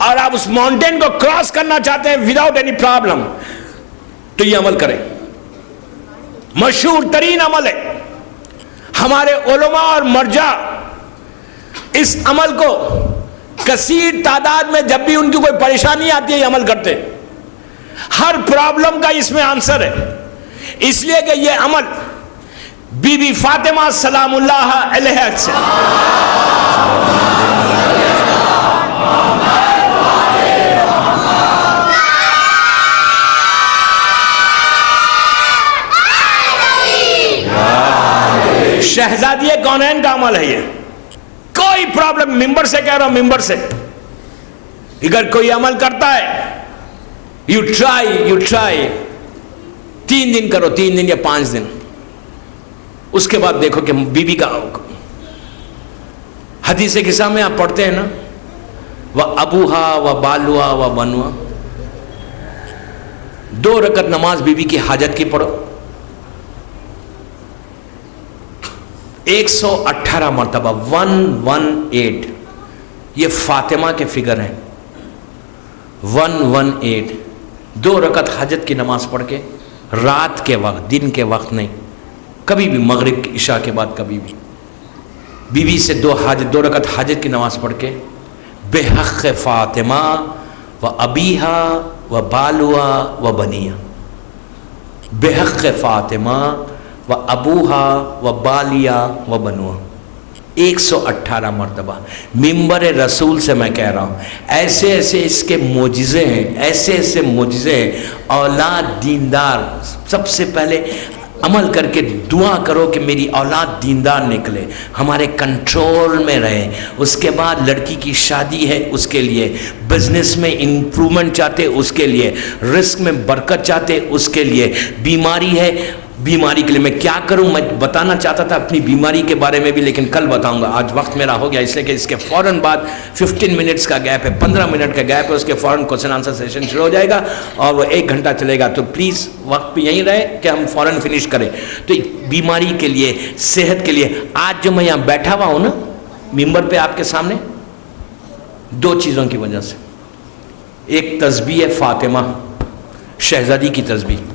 اور آپ اس ماؤنٹین کو کراس کرنا چاہتے ہیں وداؤٹ اینی پرابلم، تو یہ عمل کریں۔ مشہور ترین عمل ہے، ہمارے علماء اور مرجع اس عمل کو کثیر تعداد میں جب بھی ان کی کوئی پریشانی آتی ہے یہ عمل کرتے ہیں۔ ہر پرابلم کا اس میں آنسر ہے، اس لیے کہ یہ عمل بی بی فاطمہ سلام اللہ علیہ سے شہزادی کونین کا عمل ہے۔ یہ کوئی پرابلم، ممبر سے کہہ رہا ہوں، ممبر سے اگر کوئی عمل کرتا ہے، یو ٹرائی 3 دن کرو، 3 دن یا 5 دن، اس کے بعد دیکھو کہ بی بی کا حدیث قصہ میں آپ پڑھتے ہیں نا، وَأَبُوهَا وَبَالُوهَا وَبَنُوهَا، 2 رکعت نماز بی بی کی حاجت کی پڑھو، 118 مرتبہ 118، یہ فاطمہ کے فگر ہیں، 118، 2 رکعت حاجت کی نماز پڑھ کے رات کے وقت، دن کے وقت نہیں، کبھی بھی مغرب کی عشاء کے بعد کبھی بھی بی بی سے 2 رکعت حاجت کی نماز پڑھ کے بحق فاطمہ و ابیہا و بالوا و بنیا، بحق فاطمہ و ابوہا و بالیا و بنوا، 118 مرتبہ ممبر رسول سے میں کہہ رہا ہوں۔ ایسے ایسے اس کے معجزے ہیں، ایسے ایسے معجزے ہیں۔ اولاد دیندار، سب سے پہلے عمل کر کے دعا کرو کہ میری اولاد دیندار نکلے، ہمارے کنٹرول میں رہے. اس کے بعد لڑکی کی شادی ہے، اس کے لیے بزنس میں امپرومنٹ چاہتے، اس کے لیے رزق میں برکت چاہتے، اس کے لیے بیماری ہے، بیماری کے لیے میں کیا کروں. میں بتانا چاہتا تھا اپنی بیماری کے بارے میں بھی، لیکن کل بتاؤں گا. آج وقت میرا ہو گیا، اس لیے کہ اس کے فوراً بعد 15 منٹس کا گیپ ہے، 15 منٹ کا گیپ ہے، اس کے فوراً کوسچن آنسر سیشن شروع ہو جائے گا اور وہ 1 گھنٹہ چلے گا. تو پلیز وقت پہ یہیں رہے کہ ہم فوراً فنش کریں. تو بیماری کے لیے، صحت کے لیے، آج جو میں یہاں بیٹھا ہوا ہوں نا ممبر پہ آپ کے سامنے، 2 چیزوں کی وجہ سے. ایک تسبیح فاطمہ، شہزادی کی تسبیح.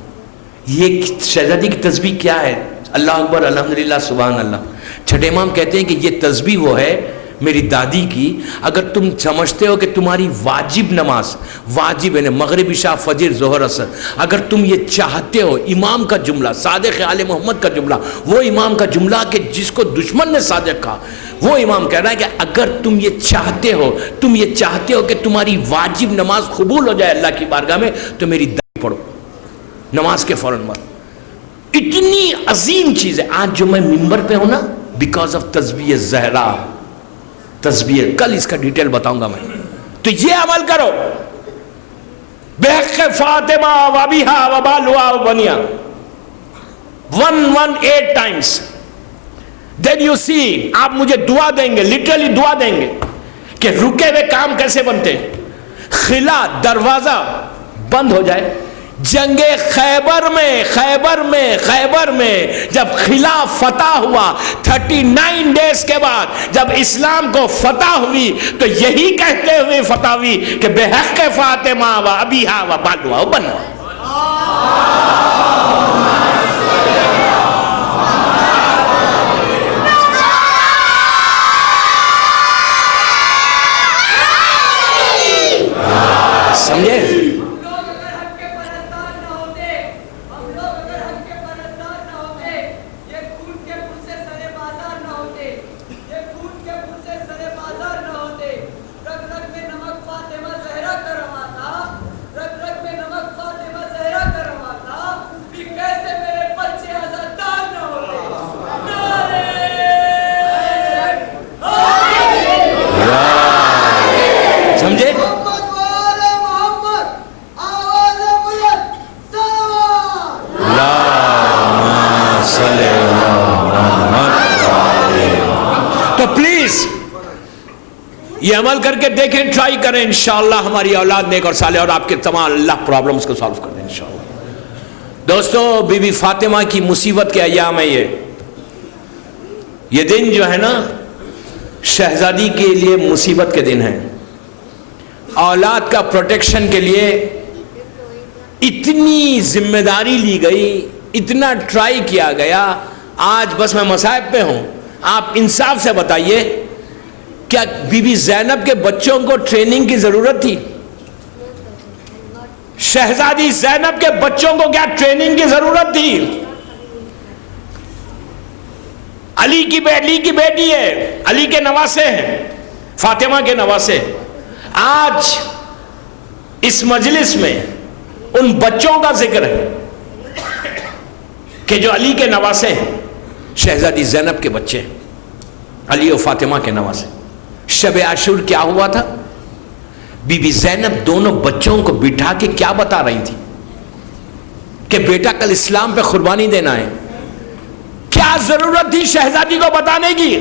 یہ شہزادی کی تسبیح کیا ہے؟ اللہ اکبر، الحمدللہ، سبحان اللہ. چھٹے امام کہتے ہیں کہ یہ تسبیح وہ ہے میری دادی کی. اگر تم سمجھتے ہو کہ تمہاری واجب نماز، واجب ہے مغرب عشاء فجر ظہر عصر، اگر تم یہ چاہتے ہو، امام کا جملہ، صادق آل محمد کا جملہ، وہ امام کا جملہ کہ جس کو دشمن نے صادق کہا، وہ امام کہہ رہا ہے کہ اگر تم یہ چاہتے ہو، تم یہ چاہتے ہو کہ تمہاری واجب نماز قبول ہو جائے اللہ کی بارگاہ میں، تو میری دادی پڑھو نماز کے فوراً بعد. اتنی عظیم چیز ہے. آج جو میں ممبر پہ ہوں نا، بیکاز آف تسبیح زہرا، تسبیح، کل اس کا ڈیٹیل بتاؤں گا میں. تو یہ عمل کرو، بحق Fatima وبیہا وبالوا وبنیا 118 times. Then you see، آپ مجھے دعا دیں گے، لٹرلی دعا دیں گے کہ رکے ہوئے کام کیسے بنتے ہیں. خلا دروازہ بند ہو جائے. جنگ خیبر میں جب خلا فتح ہوا 39 ڈیز کے بعد جب اسلام کو فتح ہوئی، تو یہی کہتے ہوئے فتح ہوئی کہ بحق فاطمہ و ابیہا و بالوا و بنوا. سمجھے؟ تو پلیز یہ عمل کر کے دیکھیں، ٹرائی کریں، انشاءاللہ ہماری اولاد نیک اور صالح اور آپ کے تمام اللہ پرابلمز کو سالو کر دیں انشاءاللہ. دوستو، بی بی فاطمہ کی مصیبت کے ایام ہے یہ دن جو ہے نا شہزادی کے لیے مصیبت کے دن ہیں. اولاد کا پروٹیکشن کے لیے اتنی ذمہ داری لی گئی، اتنا ٹرائی کیا گیا. آج بس میں مصائب پہ ہوں، آپ انصاف سے بتائیے، کیا بی بی زینب کے بچوں کو ٹریننگ کی ضرورت تھی؟ شہزادی زینب کے بچوں کو کیا ٹریننگ کی ضرورت تھی؟ علی کی بیٹی ہے، علی کے نواسے ہیں، فاطمہ کے نواسے. آج اس مجلس میں ان بچوں کا ذکر ہے کہ جو علی کے نواسے ہیں، شہزادی زینب کے بچے، علی و فاطمہ کے نواسے. شب عاشور کیا ہوا تھا؟ بی بی زینب دونوں بچوں کو بٹھا کے کیا بتا رہی تھی کہ بیٹا کل اسلام پہ قربانی دینا ہے. کیا ضرورت تھی شہزادی کو بتانے کی؟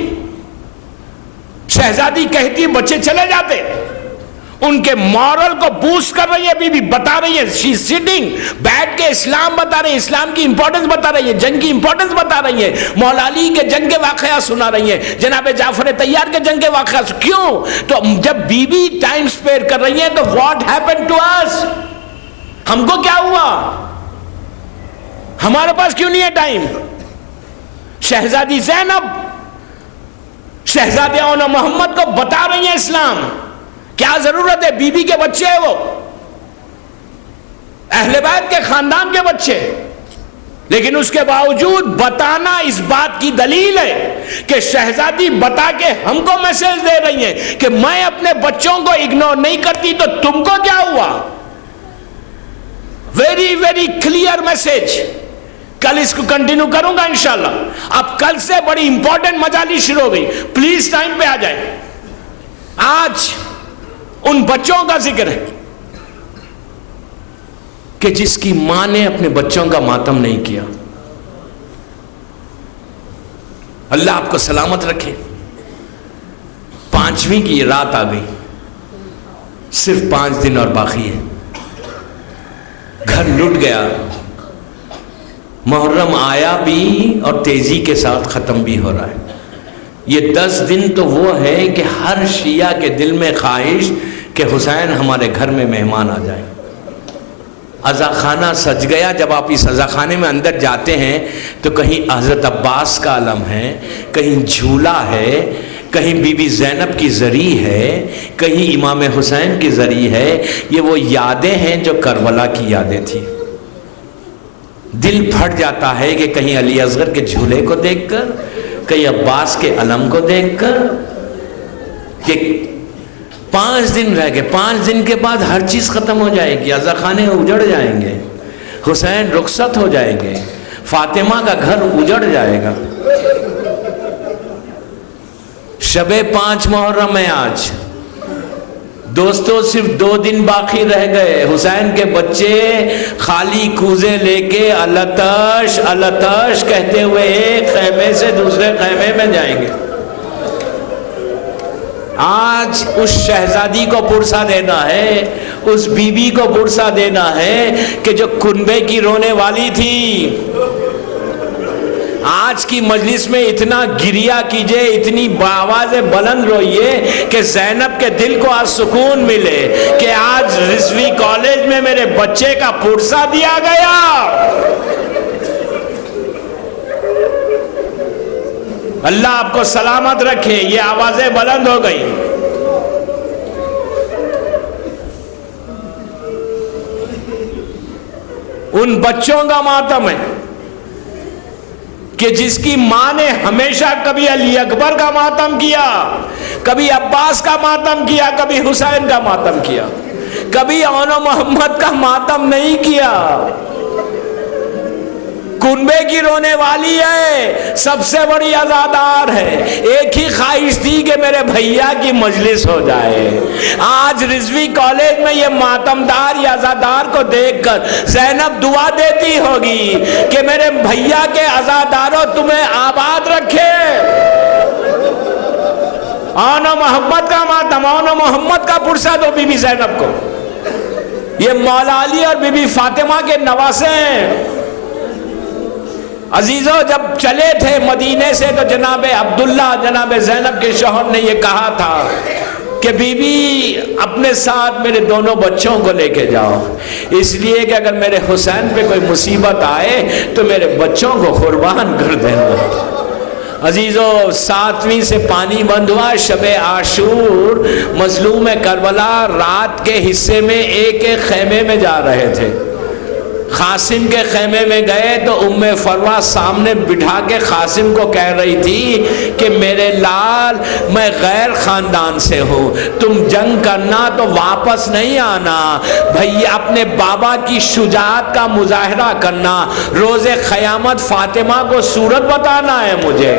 شہزادی کہتی بچے چلے جاتے. ان کے مورل کو بوسٹ کر رہی ہے بی بی، بتا رہی ہے، شی سٹنگ بیٹھ کے اسلام بتا رہی ہے، اسلام کی امپورٹنس بتا رہی ہے، جنگ کی امپورٹنس بتا رہی ہے، مولا علی کے جنگ کے واقعات سنا رہی ہے، جناب جعفر طیار کے جنگ کے واقعات. کیوں؟ تو جب بی بی ٹائم سپیئر کر رہی ہے تو واٹ ہیپن ٹو اس؟ ہم کو کیا ہوا؟ ہمارے پاس کیوں نہیں ہے ٹائم؟ شہزادی زینب شہزادے اونا محمد کو بتا رہی ہیں اسلام. کیا ضرورت ہے؟ بی بی کے بچے ہیں، وہ اہل بیت کے خاندان کے بچے، لیکن اس کے باوجود بتانا اس بات کی دلیل ہے کہ شہزادی بتا کے ہم کو میسج دے رہی ہیں کہ میں اپنے بچوں کو اگنور نہیں کرتی تو تم کو کیا ہوا. ویری ویری کلیئر میسج، کل اس کو کنٹینیو کروں گا انشاءاللہ. اب کل سے بڑی امپورٹنٹ مجالس شروع ہو گئی, پلیز ٹائم پہ آ جائیں. آج ان بچوں کا ذکر ہے کہ جس کی ماں نے اپنے بچوں کا ماتم نہیں کیا. اللہ آپ کو سلامت رکھے. 5ویں کی رات آ گئی, صرف 5 دن اور باقی ہے. گھر لٹ گیا. محرم آیا بھی اور تیزی کے ساتھ ختم بھی ہو رہا ہے. یہ 10 دن تو وہ ہے کہ ہر شیعہ کے دل میں خواہش کہ حسین ہمارے گھر میں مہمان آ جائے. عزا خانہ سج گیا. جب آپ اس عزا خانے میں اندر جاتے ہیں تو کہیں حضرت عباس کا علم ہے, کہیں جھولا ہے, کہیں بی بی زینب کی زری ہے, کہیں امام حسین کی زری ہے. یہ وہ یادیں ہیں جو کربلا کی یادیں تھیں. دل پھٹ جاتا ہے کہ کہیں علی اصغر کے جھولے کو دیکھ کر, کہیں عباس کے علم کو دیکھ کر, کہ 5 دن رہ گئے. 5 دن کے بعد ہر چیز ختم ہو جائے گی. عزا خانے اجڑ جائیں گے, حسین رخصت ہو جائیں گے, فاطمہ کا گھر اجڑ جائے گا. شب 5 محرم ہے آج. دوستو صرف 2 دن باقی رہ گئے. حسین کے بچے خالی کوزے لے کے التش التش کہتے ہوئے ایک خیمے سے دوسرے خیمے میں جائیں گے. آج اس شہزادی کو پرسہ دینا ہے, اس بی بی کو پرسہ دینا ہے کہ جو کنبے کی رونے والی تھی. آج کی مجلس میں اتنا گریا کیجئے, اتنی آواز بلند روئیے کہ زینب کے دل کو آج سکون ملے کہ آج رضوی کالج میں میرے بچے کا پرسہ دیا گیا. اللہ آپ کو سلامت رکھے. یہ آوازیں بلند ہو گئی. ان بچوں کا ماتم ہے کہ جس کی ماں نے ہمیشہ کبھی علی اکبر کا ماتم کیا, کبھی عباس کا ماتم کیا, کبھی حسین کا ماتم کیا, کبھی اون و محمد کا ماتم نہیں کیا. کنبے کی رونے والی ہے, سب سے بڑی عزادار ہے. ایک ہی خواہش تھی کہ میرے بھیا کی مجلس ہو جائے. آج رضوی کالج میں یہ ماتمدار یا عزادار کو دیکھ کر زینب دعا دیتی ہوگی کہ میرے بھیا کے عزاداروں تمہیں آباد رکھے. اون و محمد کا ماتم, اون و محمد کا پرسہ دو بی بی زینب کو. یہ مولا علی اور بی بی فاطمہ کے نواسے ہیں. عزیزو جب چلے تھے مدینے سے تو جناب عبداللہ جناب زینب کے شوہر نے یہ کہا تھا کہ بی بی اپنے ساتھ میرے دونوں بچوں کو لے کے جاؤ, اس لیے کہ اگر میرے حسین پہ کوئی مصیبت آئے تو میرے بچوں کو قربان کر دینا. عزیزو 7ویں سے پانی بند ہوا. شب عاشور مظلوم کربلا رات کے حصے میں ایک ایک خیمے میں جا رہے تھے. قاسم کے خیمے میں گئے تو ام فروا سامنے بٹھا کے قاسم کو کہہ رہی تھی کہ میرے لال میں غیر خاندان سے ہوں, تم جنگ کرنا تو واپس نہیں آنا, بھئی اپنے بابا کی شجاعت کا مظاہرہ کرنا, روز قیامت فاطمہ کو صورت بتانا ہے مجھے.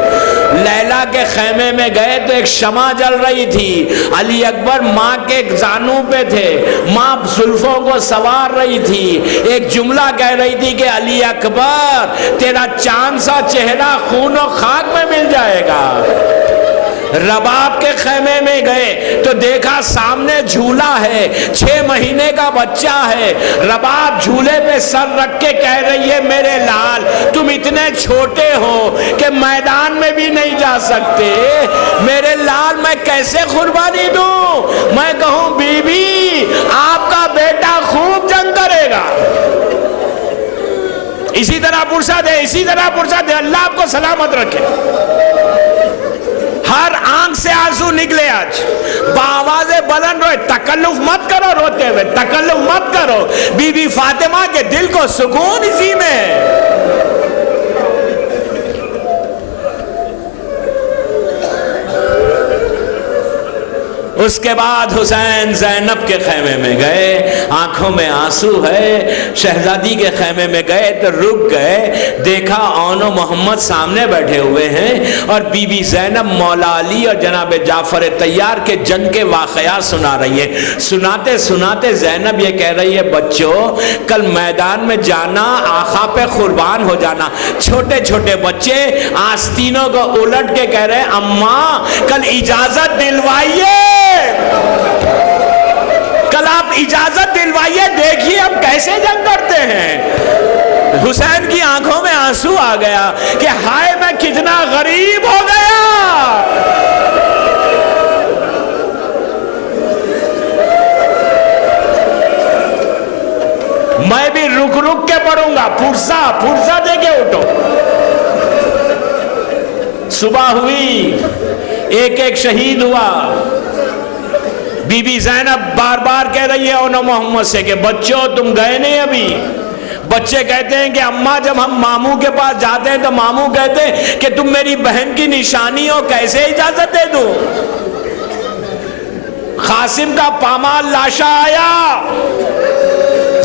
لیلا کے خیمے میں گئے تو ایک شمع جل رہی تھی. علی اکبر ماں کے زانوں پہ تھے, ماں زلفوں کو سوار رہی تھی. ایک جملہ کہہ رہی تھی کہ علی اکبر تیرا چاند سا چہرہ خون و خاک میں مل جائے گا. رباب کے خیمے میں گئے تو دیکھا سامنے جھولا ہے, 6 مہینے کا بچہ ہے. رباب جھولے پہ سر رکھ کے کہہ رہی ہے میرے لال تم اتنے چھوٹے ہو کہ میدان میں بھی نہیں جا سکتے, میرے لال میں کیسے قربانی دوں. میں کہوں بی بی آپ کا بیٹا خوب جنگ کرے گا. اسی طرح پرسہ دے, اسی طرح پرسہ دے. اللہ آپ کو سلامت رکھے. ہر آنکھ سے آنسو نکلے آج, بآواز بلند روئے. تکلف مت کرو روتے ہوئے, تکلف مت کرو. بی بی فاطمہ کے دل کو سکون اسی میں ہے. اس کے بعد حسین زینب کے خیمے میں گئے، آنکھوں میں آنسو ہے، شہزادی کے خیمے میں گئے تو رک گئے، دیکھا اون و محمد سامنے بیٹھے ہوئے ہیں اور بی بی زینب مولا علی اور جناب جعفر طیار کے جنگ کے واقعات سنا رہی ہیں۔ سناتے سناتے زینب یہ کہہ رہی ہے بچوں کل میدان میں جانا، آقا پہ قربان ہو جانا۔ چھوٹے چھوٹے بچے آستینوں کو الٹ کے کہہ رہے ہیں اماں کل اجازت دلوائیے، کل آپ اجازت دلوائیے، دیکھیے ہم کیسے جنگ کرتے ہیں۔ حسین کی آنکھوں میں آنسو آ گیا کہ ہائے میں کتنا غریب ہو گیا۔ میں بھی رک رک کے پڑھوں گا، پھرسا دے کے اٹھو۔ صبح ہوئی، ایک ایک شہید ہوا۔ بی بی زینب بار بار کہہ رہی ہے اون محمد سے کہ بچوں تم گئے نہیں ابھی۔ بچے کہتے ہیں کہ اماں جب ہم ماموں کے پاس جاتے ہیں تو ماموں کہتے ہیں کہ تم میری بہن کی نشانی ہو، کیسے اجازت دے دوں۔ قاسم کا پامال لاشا آیا،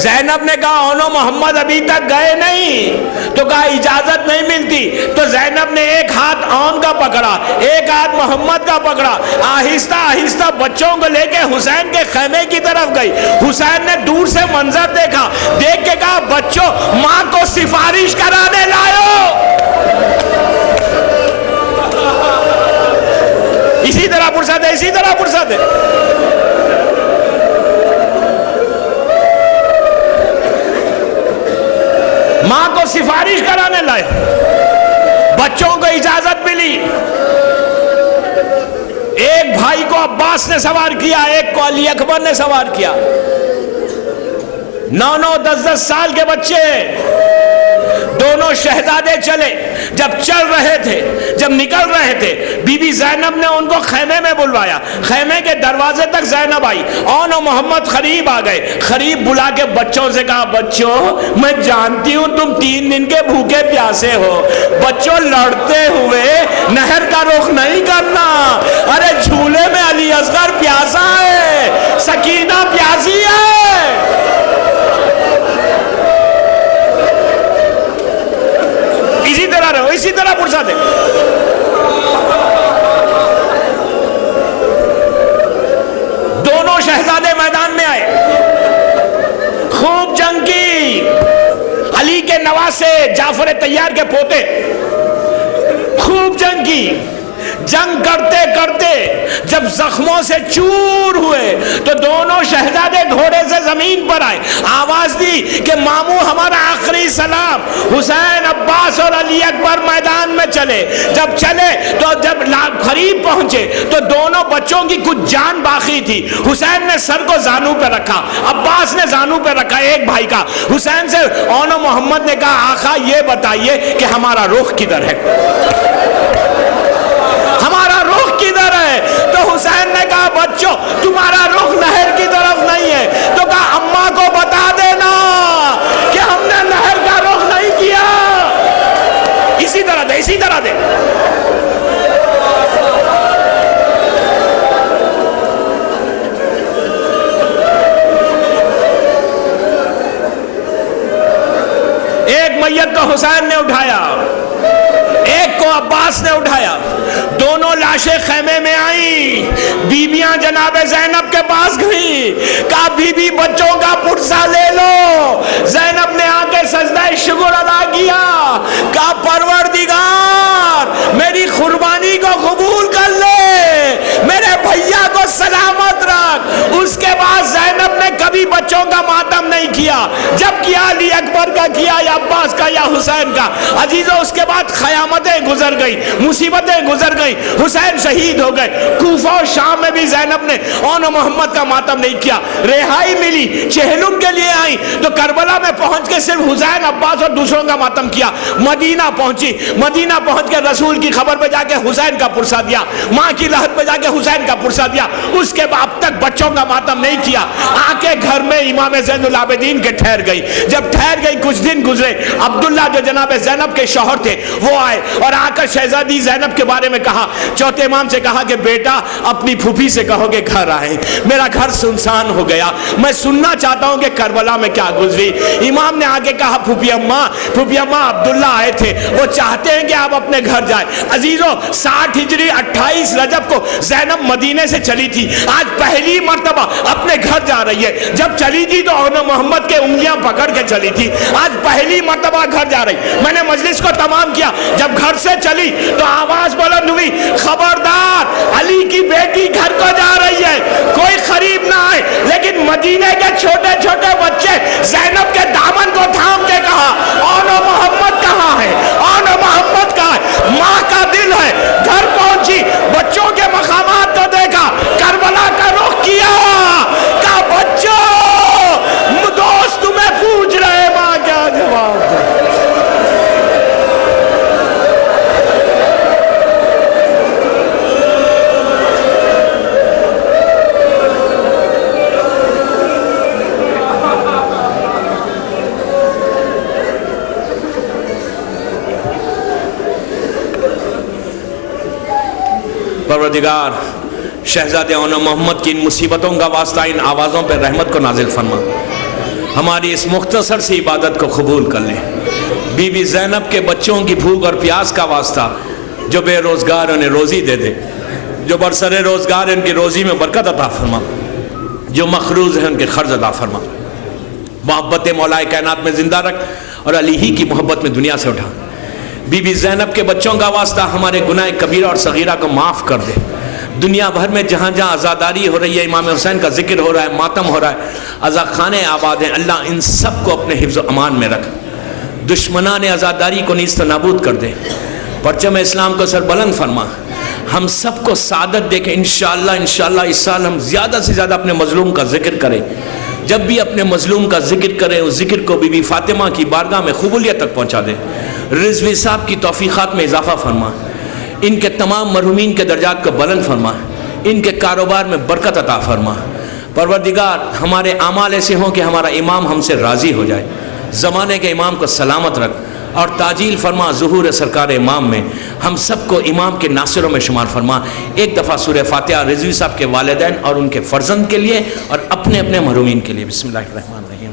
زینب نے کہا اونو محمد ابھی تک گئے نہیں، تو کہا اجازت نہیں ملتی۔ تو زینب نے ایک ہاتھ اون کا پکڑا، ایک ہاتھ محمد کا پکڑا، آہستہ آہستہ بچوں کو لے کے حسین کے خیمے کی طرف گئی۔ حسین نے دور سے منظر دیکھا، دیکھ کے کہا بچوں ماں کو سفارش کرانے لائو۔ اسی طرح پرسد ہے، اسی طرح پرسد ہے۔ ماں کو سفارش کرانے لائے، بچوں کو اجازت ملی۔ ایک بھائی کو عباس نے سوار کیا، ایک کو علی اکبر نے سوار کیا۔ 9 10 سال کے بچے، دونوں شہزادے چلے۔ جب چل رہے تھے، جب نکل رہے تھے، بی بی زینب نے ان کو خیمے میں بلوایا۔ خیمے کے دروازے تک زینب آئی، اون و محمد قریب آ گئے۔ قریب بلا کے بچوں سے کہا بچوں میں جانتی ہوں تم 3 دن کے بھوکے پیاسے ہو، بچوں لڑتے ہوئے نہر کا رخ نہیں کرنا۔ ارے جھولے میں علی اصغر پیاسا ہے، سکینہ پیاسی ہے۔ اسی طرح رہو، اسی طرح پرسا دے۔ دونوں شہزادے میدان میں آئے، خوب جنگ کی۔ علی کے نواسے، جعفر طیار کے پوتے، خوب جنگ کی۔ جنگ کرتے کرتے جب زخموں سے چور ہوئے تو دونوں شہزادے گھوڑے سے زمین پر آئے، آواز دی کہ ماموں ہمارا آخری سلام۔ حسین، عباس اور علی اکبر میدان میں چلے۔ جب چلے تو جب قریب پہنچے تو دونوں بچوں کی کچھ جان باقی تھی۔ حسین نے سر کو زانو پہ رکھا، عباس نے زانو پہ رکھا ایک بھائی کا۔ حسین سے اون و محمد نے کہا آقا یہ بتائیے کہ ہمارا رخ کدھر ہے، ہمارا رخ کدھر ہے؟ تو حسین نے کہا بچوں تمہارا رخ نہر کی طرف نہیں ہے۔ تو کہا اماں کو بتا دینا کہ ہم نے نہر کا رخ نہیں کیا۔ اسی طرح دے، اسی طرح دے۔ ایک میت کو حسین نے اٹھایا، ایک کو عباس نے اٹھایا۔ دونوں لاشیں خیمے میں آئیں۔ بیویاں جناب زینب کے پاس گئیں، کہا بی بی بچوں کا پرسا لے لو۔ زینب نے آ کے سجدہ شکر ادا کیا، کہا پروردگار میری قربانی کو قبول کر لے، میرے بھیا کو سلامت رکھ۔ اس کے بعد زینب نے کبھی بچوں کا ماتم نہیں کیا، جب کیا علی اکبر کا کیا یا عباس کا یا حسین کا۔ عزیزو اس کے بعد قیامتیں گزر گئی، مصیبتیں گزر گئی، حسین شہید ہو گئے۔ کوفہ اور شام میں بھی زینب نے اون و محمد کا ماتم نہیں کیا۔ رہائی ملی، چہلم کے لیے آئی تو کربلا میں پہنچ کے صرف حسین، عباس اور دوسروں کا ماتم کیا۔ مدینہ پہنچی، مدینہ پہنچ کے رسول کی خبر پہ جا کے حسین کا پرسا دیا، ماں کی لحد پہ جا کے حسین کا پرسا دیا۔ اس کے بعد اب تک بچوں کا ماتم نہیں کیا۔ آ کے گھر میں میں امام زین العابدین کے ٹھہر گئی. جب ٹھہر گئی کچھ دن گزرے, عبداللہ جو جناب زینب کے شوہر تھے وہ آئے اور آ کر شہزادی زینب کے بارے میں کہا. چوتھے امام سے کہا کہ بیٹا اپنی پھوپھی سے کہو کہ گھر آئے, میرا گھر سنسان ہو گیا, میں سننا چاہتا ہوں کہ کربلا میں کیا گزری. امام نے آگے کہا پھوپھی اماں عبداللہ آئے تھے, وہ چاہتے ہیں کہ آپ اپنے گھر جائیں. عزیزو 60 ہجری 28 رجب کو زینب مدینے سے چلی تھی, آج پہلی مرتبہ اپنے گھر جا رہی ہے. جب چلی تھی تو محمد کے انگلیاں پکڑ کے چلی تھی, آج پہلی مرتبہ گھر جا رہی. میں نے مجلس کو تمام کیا, جب گھر سے چلی تو آواز بلند ہوئی, خبردار علی کی بیٹی گھر کو جا رہی ہے, کوئی قریب نہ آئے. لیکن مدینے کے چھوٹے چھوٹے بچے زینب کے دامن کو تھام کے کہا آنو محمد کہاں ہے, آنو محمد کہاں ہے. ماں کا دل ہے, گھر پہنچی, بچوں کے مقامات کو دیکھا, کربلا کا رخ کیا, کہا بچوں دوست تمہیں پوچھ رہے, ماں کیا جواب دے. پروردگار شہزادے اونو محمد کی ان مصیبتوں کا واسطہ ان آوازوں پر رحمت کو نازل فرما, ہماری اس مختصر سی عبادت کو قبول کر لیں. بی بی زینب کے بچوں کی بھوک اور پیاس کا واسطہ جو بے روزگار انہیں روزی دے دے, جو برسر روزگار ان کی روزی میں برکت عطا فرما, جو مقروض ہیں ان کے قرض عطا فرما. محبت مولا کائنات میں زندہ رکھ اور علی ہی کی محبت میں دنیا سے اٹھا. بی بی زینب کے بچوں کا واسطہ ہمارے گناہ کبیرہ اور صغیرہ کو معاف کر دے. دنیا بھر میں جہاں جہاں عزاداری ہو رہی ہے, امام حسین کا ذکر ہو رہا ہے, ماتم ہو رہا ہے, عزا خانے آباد ہیں, اللہ ان سب کو اپنے حفظ و امان میں رکھ. دشمنان عزاداری کو نیست و نابود کر دے, پرچم اسلام کو سر بلند فرما. ہم سب کو سعادت دے کہ انشاءاللہ اس سال ہم زیادہ سے زیادہ اپنے مظلوم کا ذکر کریں. جب بھی اپنے مظلوم کا ذکر کریں اس ذکر کو بی بی فاطمہ کی بارگاہ میں قبولیت تک پہنچا دیں. رضوی صاحب کی توفیقات میں اضافہ فرما, ان کے تمام مرحومین کے درجات کو بلند فرما, ان کے کاروبار میں برکت عطا فرما. پروردگار ہمارے اعمال ایسے ہوں کہ ہمارا امام ہم سے راضی ہو جائے. زمانے کے امام کو سلامت رکھ اور تاجیل فرما ظہور سرکار امام میں. ہم سب کو امام کے ناصروں میں شمار فرما. ایک دفعہ سورہ فاتحہ رضوی صاحب کے والدین اور ان کے فرزند کے لیے اور اپنے اپنے مرحومین کے لیے. بسم اللہ الرحمن الرحیم.